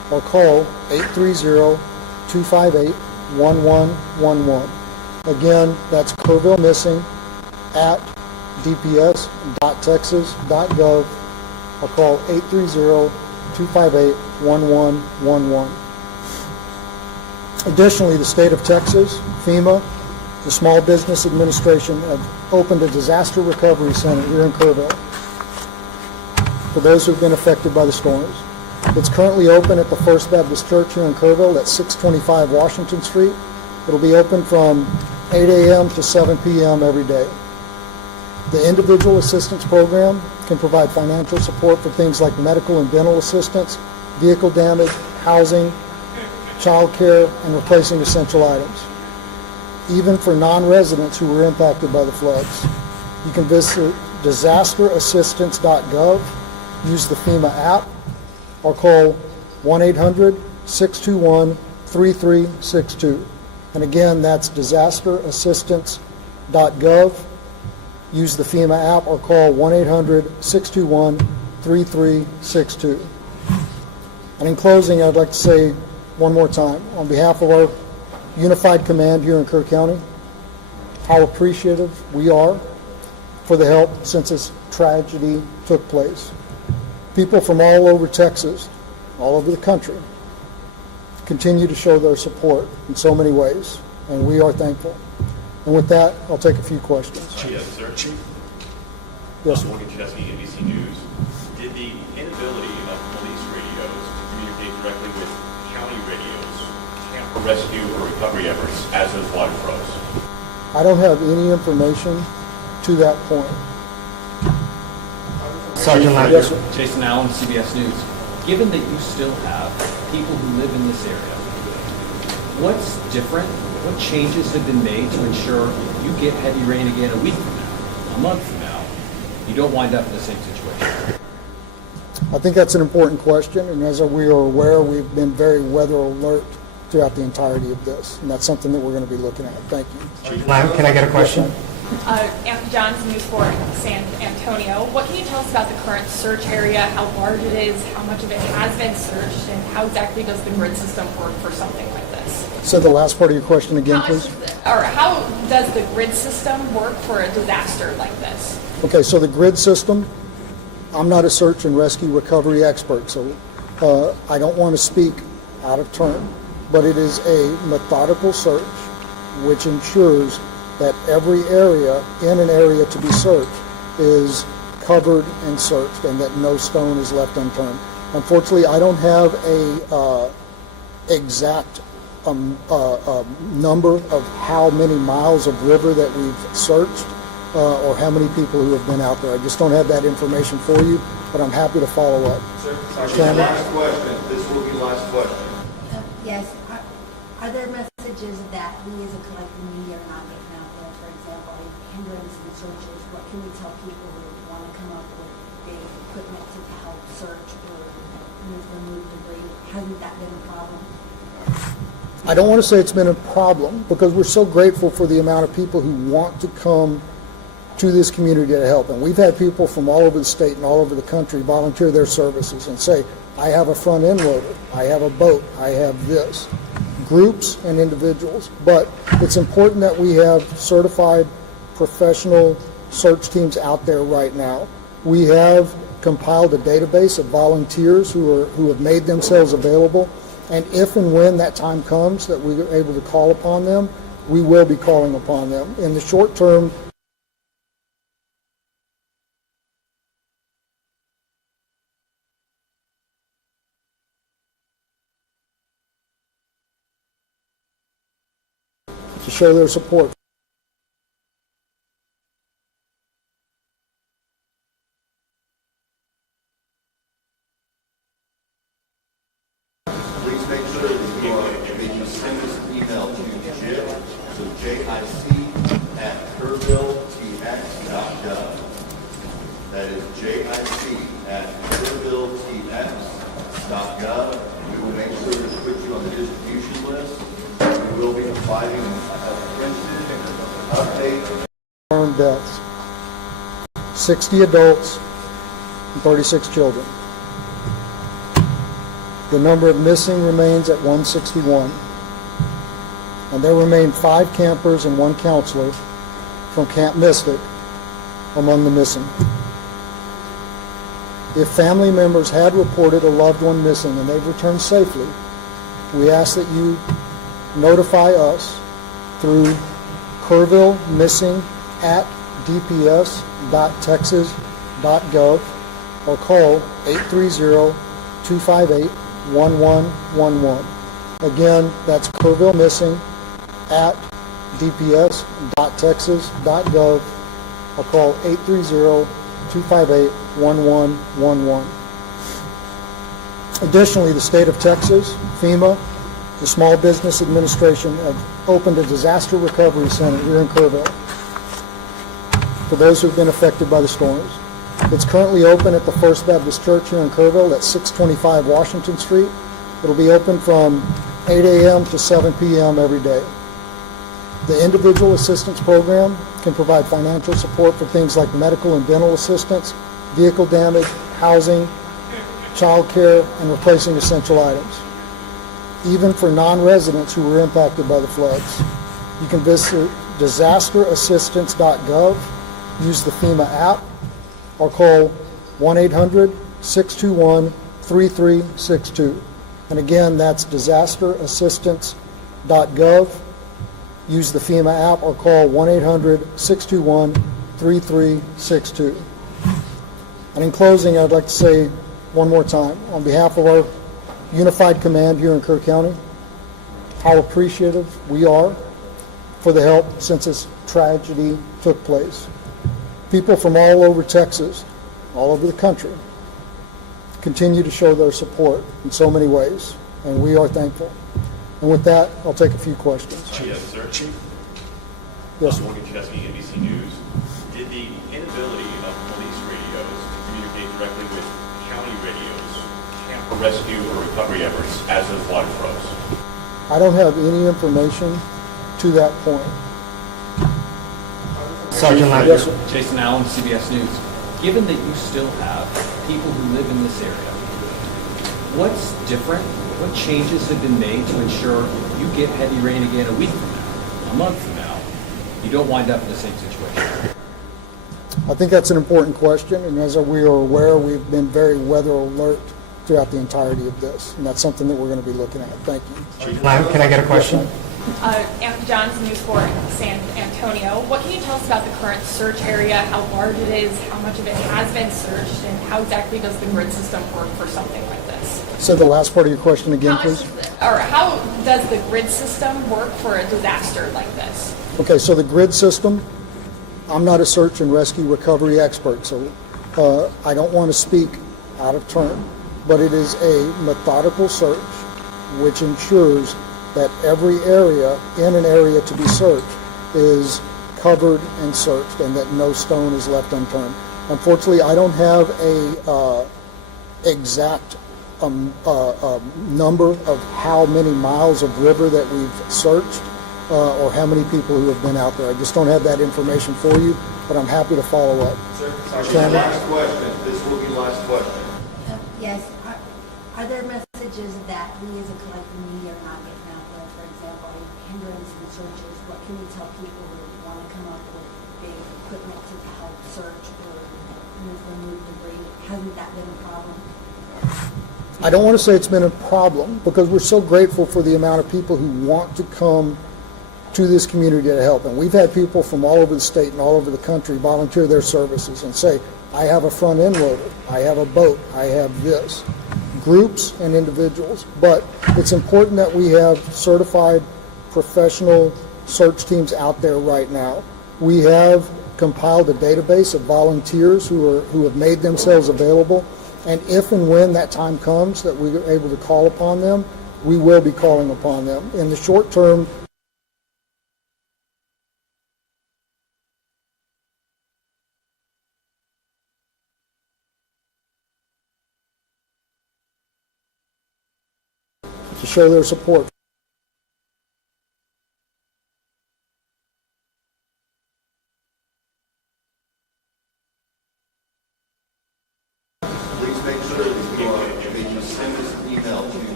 or call 830-258-1111. Again, that's Kerrville Missing at dps.texas.gov or call 830-258-1111. Additionally, the state of Texas, FEMA, the Small Business Administration have opened a disaster recovery center here in Kerrville for those who've been affected by the storms. It's currently open at the First Baptist Church here in Kerrville at 625 Washington Street. It'll be open from 8 a.m. to 7 p.m. every day. The Individual Assistance Program can provide financial support for things like medical and dental assistance, vehicle damage, housing, child care, and replacing essential items, even for non-residents who were impacted by the floods. You can visit disasterassistance.gov, use the FEMA app, or call 1-800-621-3362. And again, that's disasterassistance.gov. Use the FEMA app or call 1-800-621-3362. And in closing, I'd like to say one more time, on behalf of our Unified Command here in Kerr County, how appreciative we are for the help since this tragedy took place. People from all over Texas, all over the country, continue to show their support in so many ways, and we are thankful. And with that, I'll take a few questions. Yes, sir. Yes, sir. Morgan Chesney, NBC News. Did the inability of police radios to communicate directly with county radios hamper rescue or recovery efforts as those water froze? I don't have any information to that point. Sergeant Lander. Yes, sir. Jason Allen, CBS News. Given that you still have people who live in this area, what's different? What changes have been made to ensure you get heavy rain again a week from now, a month from now, you don't wind up in the same situation? I think that's an important question, and as we are aware, we've been very weather alert throughout the entirety of this, and that's something that we're going to be looking at. Thank you. Ma'am, can I get a question? Anthony Johns, News 4 San Antonio. What can you tell us about the current search area, how large it is, how much of it has been searched, and how exactly does the grid system work for something like this? So the last part of your question again, How much please. how does the grid system work for a disaster like this? Okay, so the grid system, I'm not a search and rescue recovery expert, so I don't want to speak out of turn, but it is a methodical search which ensures that every area in an area to be searched is covered and searched and that no stone is left unturned. Unfortunately, I don't have a exact number of how many miles of river that we've searched or how many people who have been out there. I just don't have that information for you, but I'm happy to follow up. Sir, Chairman? last question. This will be last question. Yes, are there messages that we as a collective media are not getting out there? For example, hindrance and searches, what can we tell people who want to come up with big equipment to help search or remove debris? Hasn't that been a problem? I don't want to say it's been a problem because we're so grateful for the amount of people who want to come to this community to help. And we've had people from all over the state and all over the country volunteer their services and say, I have a front end loader, I have a boat, I have this. Groups and individuals. But it's important that we have certified professional search teams out there right now. We have compiled a database of volunteers who have made themselves available. And if and when that time comes that we are able to call upon them, we will be calling upon them. In the short term, to show their support. Please make sure that you send this email to JIC, so JIC@kerrvilletx.gov. That is JIC@kerrvilletx.gov. We will make sure to put you on the distribution list. We will be providing a printed update. Confirmed deaths, 60 adults and 36 children. The number of missing remains at 161. And there remain 5 campers and 1 counselor from Camp Mystic among the missing. If family members had reported a loved one missing and they've returned safely, we ask that you notify us through Kerrville missing at dps.texas.gov or call 830-258-1111. Again, that's Kerrville missing at dps.texas.gov or call 830-258-1111. Additionally, the state of Texas, FEMA, the Small Business Administration have opened a disaster recovery center here in Kerrville for those who have been affected by the storms. It's currently open at the First Baptist Church here in Kerrville at 625 Washington Street. It'll be open from 8 a.m. to 7 p.m. every day. The Individual Assistance Program can provide financial support for things like medical and dental assistance, vehicle damage, housing, child care, and replacing essential items, even for non-residents who were impacted by the floods. You can visit disasterassistance.gov, use the FEMA app, or call 1-800-621-3362. And again, that's disasterassistance.gov, use the FEMA app, or call 1-800-621-3362. And in closing, I'd like to say one more time, on behalf of our Unified Command here in Kerr County, how appreciative we are for the help since this tragedy took place. People from all over Texas, all over the country, continue to show their support in so many ways, and we are thankful. And with that, I'll take a few questions. Yes, sir. Yes, sir. Morgan Chesky, NBC News. Did the inability of police radios to communicate directly with county radios hamper rescue or recovery efforts as those water froze? I don't have any information to that point. Sergeant Lapp. Yes, sir. Jason Allen, CBS News. Given that you still have people who live in this area, what's different? What changes have been made to ensure you get heavy rain again a week from now, a month from now, you don't wind up in the same situation? I think that's an important question, and as we are aware, we've been very weather alert throughout the entirety of this, and that's something that we're going to be looking at. Thank you. Lapp, can I get a question? Anthony Johns, News 4 San Antonio. What can you tell us about the current search area, how large it is, how much of it has been searched, and how exactly does the grid system work for something like this? Say the last part of your question again, How much please. how does the grid system work for a disaster like this? Okay, so the grid system, I'm not a search and rescue recovery expert, so I don't want to speak out of turn, but it is a methodical search which ensures that every area in an area to be searched is covered and searched and that no stone is left unturned. Unfortunately, I don't have a exact number of how many miles of river that we've searched or how many people who have been out there. I just don't have that information for you, but I'm happy to follow up. Sir, Chairman? last question. This will be last question. Yes, are there messages that we as a collective media are not getting out there? For example, hindrance and searches, what can we tell people who want to come up with big equipment to help search or remove debris? Hasn't that been a problem? I don't want to say it's been a problem because we're so grateful for the amount of people who want to come to this community to help. And we've had people from all over the state and all over the country volunteer their services and say, I have a front end loader, I have a boat, I have this. Groups and individuals, but it's important that we have certified professional search teams out there right now. We have compiled a database of volunteers who have made themselves available, and if and when that time comes that we are able to call upon them, we will be calling upon them. In the short term, to show their support. Please make sure that you send this email to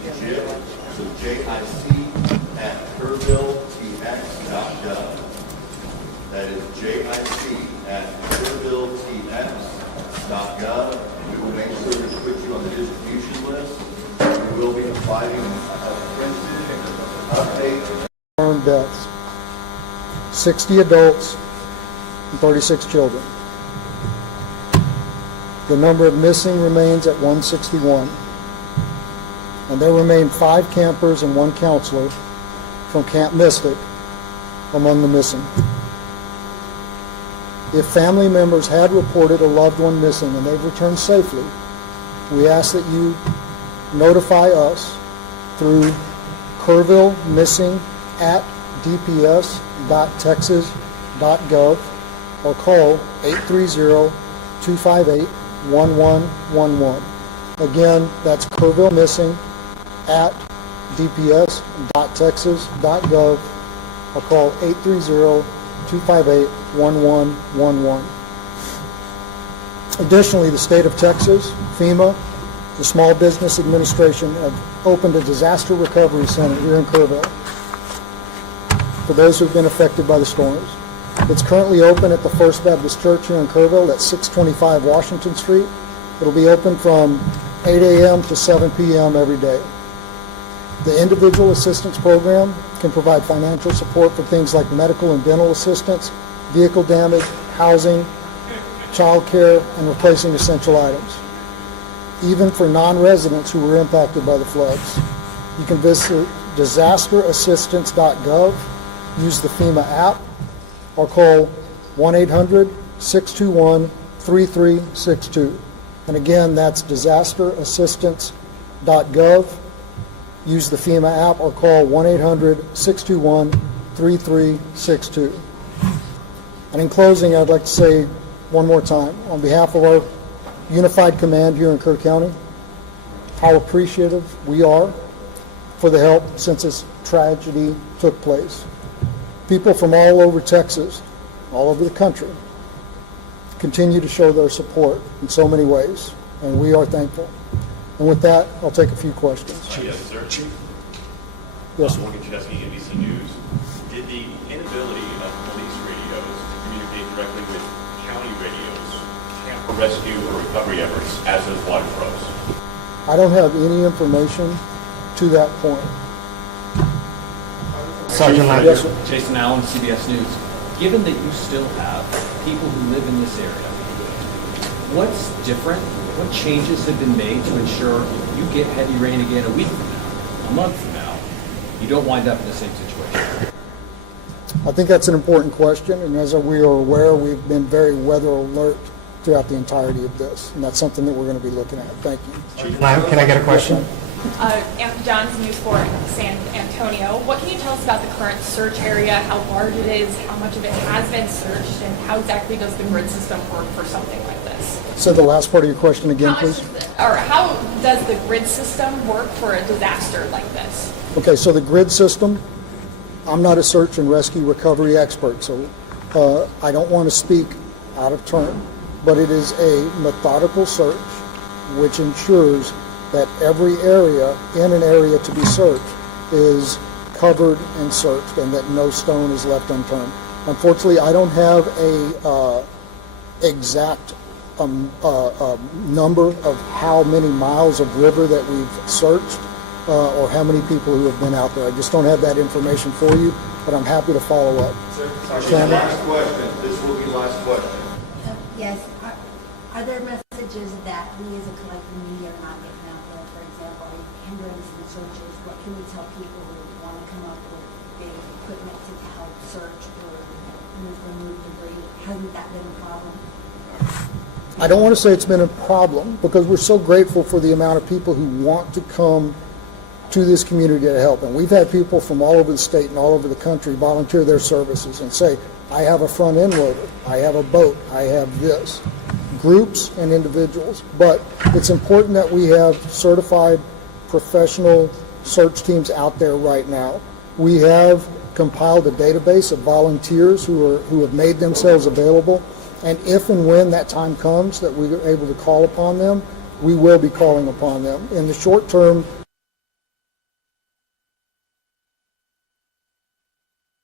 JICtx.gov. That is JIC@kerrville.tx.gov. We will make sure to put you on the distribution list. We will be providing a printed update. Confirmed deaths, 60 adults and 36 children. The number of missing remains at 161. And there remain 5 campers and 1 counselor from Camp Mystic among the missing. If family members had reported a loved one missing and they've returned safely, we ask that you notify us through Kerrville missing at dps.texas.gov or call 830-258-1111. Again, that's Kerrville missing at dps.texas.gov or call 830-258-1111. Additionally, the state of Texas, FEMA, the Small Business Administration have opened a disaster recovery center here in Kerrville for those who've been affected by the storms. It's currently open at the First Baptist Church here in Kerrville at 625 Washington Street. It'll be open from 8 a.m. to 7 p.m. every day. The Individual Assistance Program can provide financial support for things like medical and dental assistance, vehicle damage, housing, child care, and replacing essential items, even for non-residents who were impacted by the floods. You can visit disasterassistance.gov, use the FEMA app, or call 1-800-621-3362. And again, that's disasterassistance.gov. Use the FEMA app or call 1-800-621-3362. And in closing, I'd like to say one more time, on behalf of our Unified Command here in Kerr County, how appreciative we are for the help since this tragedy took place. People from all over Texas, all over the country, continue to show their support in so many ways, and we are thankful. And with that, I'll take a few questions. Yes, sir. Yes, sir. Morgan Chesky, NBC News. Did the inability of police radios to communicate directly with county radios hamper rescue or recovery efforts as those water froze? I don't have any information to that point. Sergeant Lander. Yes, sir. Jason Allen, CBS News. Given that you still have people who live in this area, what's different? What changes have been made to ensure you get heavy rain again a week from now, a month from now, you don't wind up in the same situation? I think that's an important question, and as we are aware, we've been very weather alert throughout the entirety of this, and that's something that we're going to be looking at. Thank you. Ma'am, can I get a question? Anthony Johns, News 4 San Antonio. What can you tell us about the current search area, how large it is, how much of it has been searched, and how exactly does the grid system work for something like this? So the last part of your question again, How much please. how does the grid system work for a disaster like this? Okay, so the grid system, I'm not a search and rescue recovery expert, so I don't want to speak out of turn, but it is a methodical search which ensures that every area in an area to be searched is covered and searched and that no stone is left unturned. Unfortunately, I don't have a exact number of how many miles of river that we've searched or how many people who have been out there. I just don't have that information for you, but I'm happy to follow up. Sergeant, last question. This will be last question. Yes, are there messages that we as a collective media are not getting out there? For example, hindrance and searches, what can we tell people who want to come up with big equipment to help search or remove debris? Hasn't that been a problem? I don't want to say it's been a problem because we're so grateful for the amount of people who want to come to this community to help. And we've had people from all over the state and all over the country volunteer their services and say, I have a front end loader, I have a boat, I have this. Groups and individuals. But it's important that we have certified professional search teams out there right now. We have compiled a database of volunteers who have made themselves available. And if and when that time comes that we are able to call upon them, we will be calling upon them. In the short term,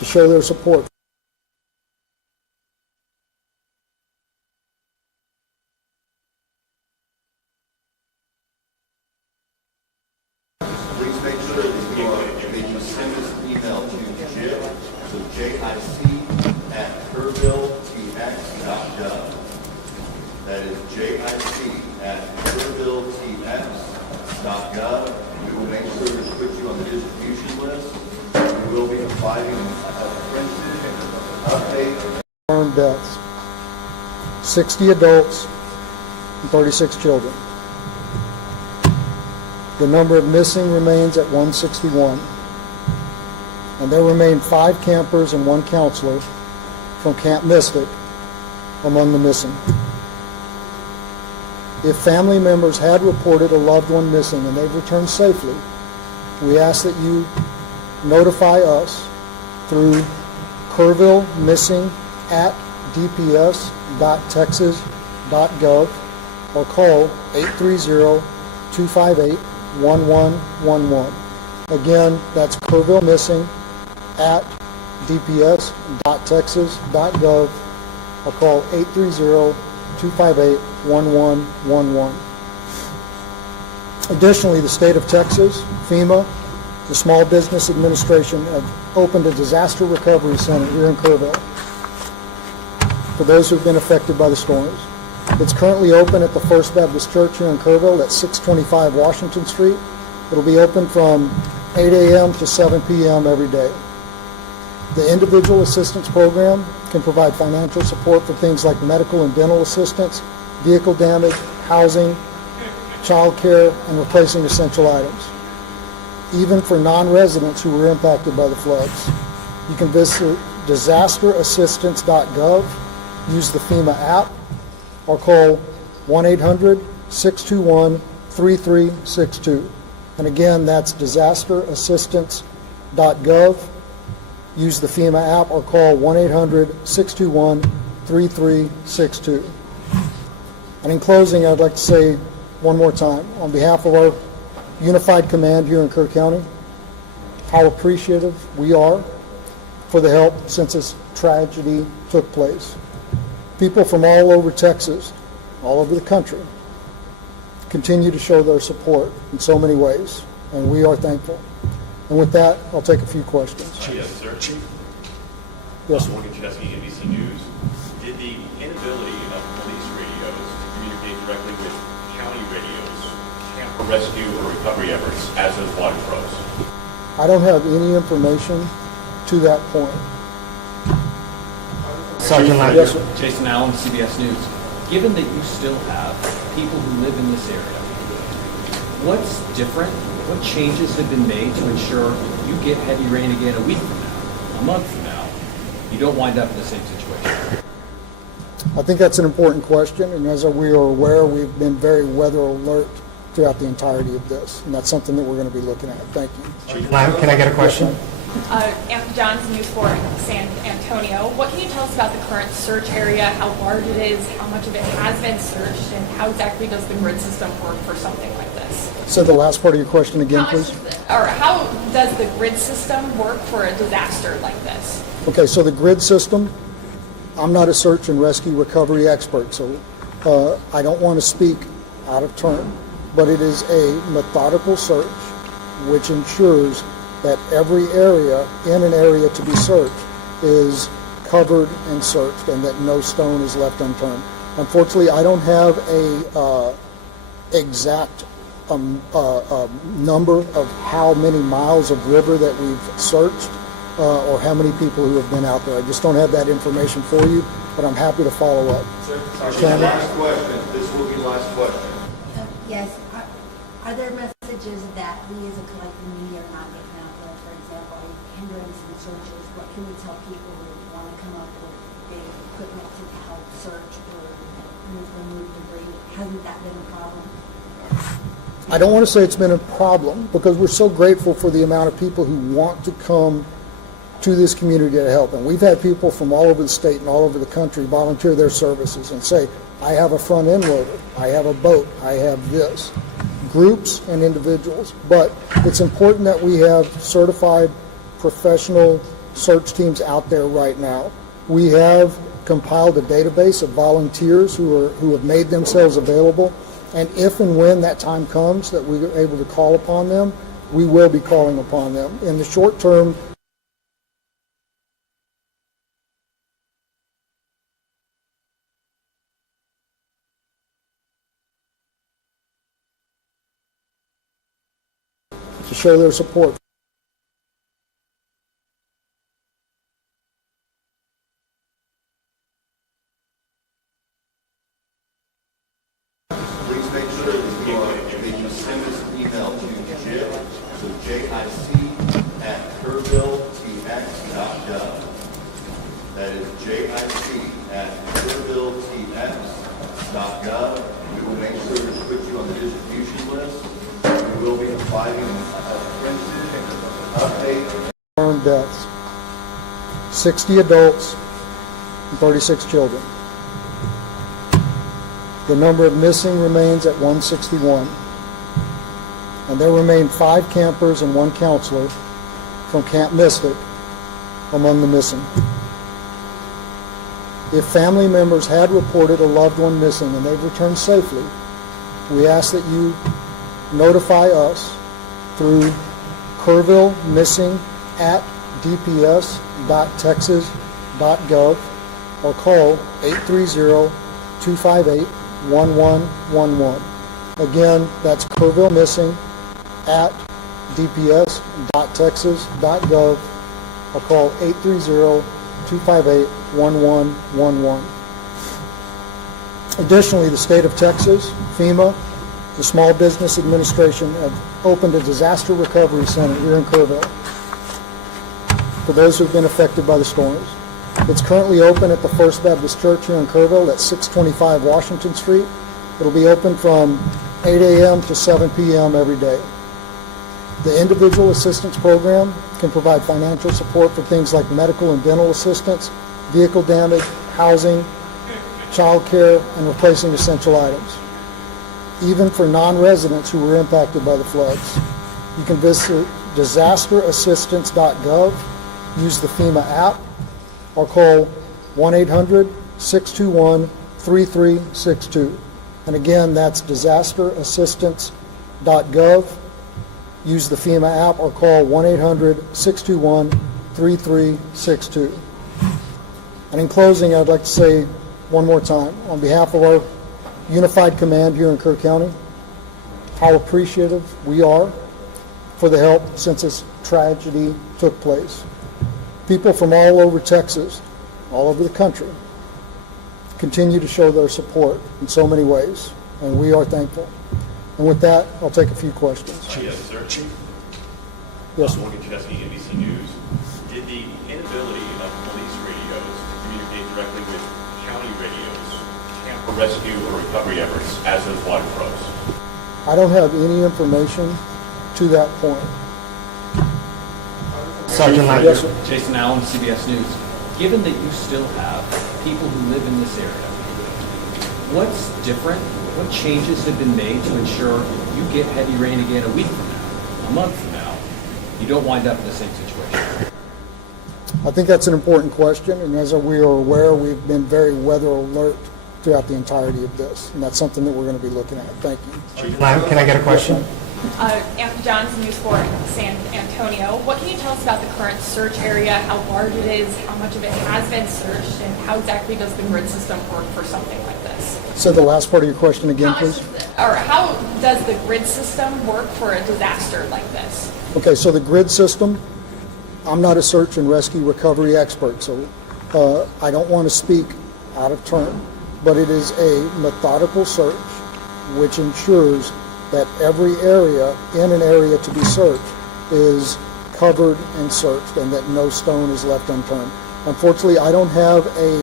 to show their support. Please make sure that you send this email to JIC, so JIC@kerrvilletx.gov. That is JIC@kerrvilletx.gov. We will make sure to put you on the distribution list. We will be providing a printed update. Confirmed deaths, 60 adults and 36 children. The number of missing remains at 161. And there remain 5 campers and 1 counselor from Camp Mystic among the missing. If family members had reported a loved one missing and they've returned safely, we ask that you notify us through kerrvillemissing@dps.texas.gov or call 830-258-1111. Again, that's kerrvillemissing@dps.texas.gov or call 830-258-1111. Additionally, the state of Texas, FEMA, the Small Business Administration have opened a disaster recovery center here in Kerrville for those who've been affected by the storms. It's currently open at the First Baptist Church here in Kerrville at 625 Washington Street. It'll be open from 8 a.m. to 7 p.m. every day. The Individual Assistance Program can provide financial support for things like medical and dental assistance, vehicle damage, housing, child care, and replacing essential items, even for non-residents who were impacted by the floods. You can visit disasterassistance.gov, use the FEMA app, or call 1-800-621-3362. And again, that's disasterassistance.gov. Use the FEMA app or call 1-800-621-3362. And in closing, I'd like to say one more time, on behalf of our Unified Command here in Kerr County, how appreciative we are for the help since this tragedy took place. People from all over Texas, all over the country, continue to show their support in so many ways, and we are thankful. And with that, I'll take a few questions. Yes, sir. Yes, sir. Morgan Chesky, NBC News. Did the inability of police radios to communicate directly with county radios hamper rescue or recovery efforts as those water froze? I don't have any information to that point. Sergeant Lang. Yes, sir. Jason Allen, CBS News. Given that you still have people who live in this area, what's different? What changes have been made to ensure you get heavy rain again a week from now, a month from now, you don't wind up in the same situation? I think that's an important question, and as we are aware, we've been very weather alert throughout the entirety of this, and that's something that we're going to be looking at. Thank you. Lang, can I get a question? Anthony Johns, News 4 San Antonio. What can you tell us about the current search area, how large it is, how much of it has been searched, and how exactly does the grid system work for something like this? So the last part of your question again, How much please. how does the grid system work for a disaster like this? Okay, so the grid system, I'm not a search and rescue recovery expert, so I don't want to speak out of turn, but it is a methodical search which ensures that every area in an area to be searched is covered and searched and that no stone is left unturned. Unfortunately, I don't have a exact number of how many miles of river that we've searched or how many people who have been out there. I just don't have that information for you, but I'm happy to follow up. Sergeant, last question. This will be last question. Yes, are there messages that we as a collective media are not getting out there? For example, hindrance and searches, what can we tell people who want to come up with big equipment to help search or remove debris? Hasn't that been a problem? I don't want to say it's been a problem because we're so grateful for the amount of people who want to come to this community to help. And we've had people from all over the state and all over the country volunteer their services and say, I have a front end loader, I have a boat, I have this. Groups and individuals. But it's important that we have certified professional search teams out there right now. We have compiled a database of volunteers who have made themselves available, and if and when that time comes that we are able to call upon them, we will be calling upon them. In the short term, to show their support. Please make sure that you send this email to JIC, so JIC@kerrville.tx.gov. That is JIC@kerrville.tx.gov. We will make sure to put you on the distribution list. We will be providing a printed update. Confirmed deaths, 60 adults and 36 children. The number of missing remains at 161, and there remain 5 campers and 1 counselor from Camp Mystic among the missing. If family members had reported a loved one missing and they've returned safely, we ask that you notify us through kerrville.missing@dps.texas.gov or call 830-258-1111. Again, that's kerrville.missing@dps.texas.gov or call 830-258-1111. Additionally, the state of Texas, FEMA, the Small Business Administration have opened a disaster recovery center here in Kerrville for those who have been affected by the storms. It's currently open at the First Baptist Church here in Kerrville at 625 Washington Street. It'll be open from 8 a.m. to 7 p.m. every day. The Individual Assistance Program can provide financial support for things like medical and dental assistance, vehicle damage, housing, child care, and replacing essential items, even for non-residents who were impacted by the floods. You can visit disasterassistance.gov, use the FEMA app, or call 1-800-621-3362. And again, that's disasterassistance.gov, use the FEMA app, or call 1-800-621-3362. And in closing, I'd like to say one more time, on behalf of our Unified Command here in Kerr County, how appreciative we are for the help since this tragedy took place. People from all over Texas, all over the country, continue to show their support in so many ways, and we are thankful. And with that, I'll take a few questions. Yes, sir. Yes, sir. Morgan Chesky, NBC News. Did the inability of police radios to communicate directly with county radios hamper rescue or recovery efforts as those water froze? I don't have any information to that point. Sergeant Lander. Yes, sir. Jason Allen, CBS News. Given that you still have people who live in this area, what's different? What changes have been made to ensure you get heavy rain again a week from now, a month from now, you don't wind up in the same situation? I think that's an important question, and as we are aware, we've been very weather alert throughout the entirety of this, and that's something that we're going to be looking at. Thank you. Ma'am, can I get a question? Anthony Johnson, News 4 San Antonio. What can you tell us about the current search area, how large it is, how much of it has been searched, and how exactly does the grid system work for something like this? Say the last part of your question again, How much please. how does the grid system work for a disaster like this? Okay, so the grid system, I'm not a search and rescue recovery expert, so I don't want to speak out of turn, but it is a methodical search which ensures that every area in an area to be searched is covered and searched and that no stone is left unturned. Unfortunately, I don't have a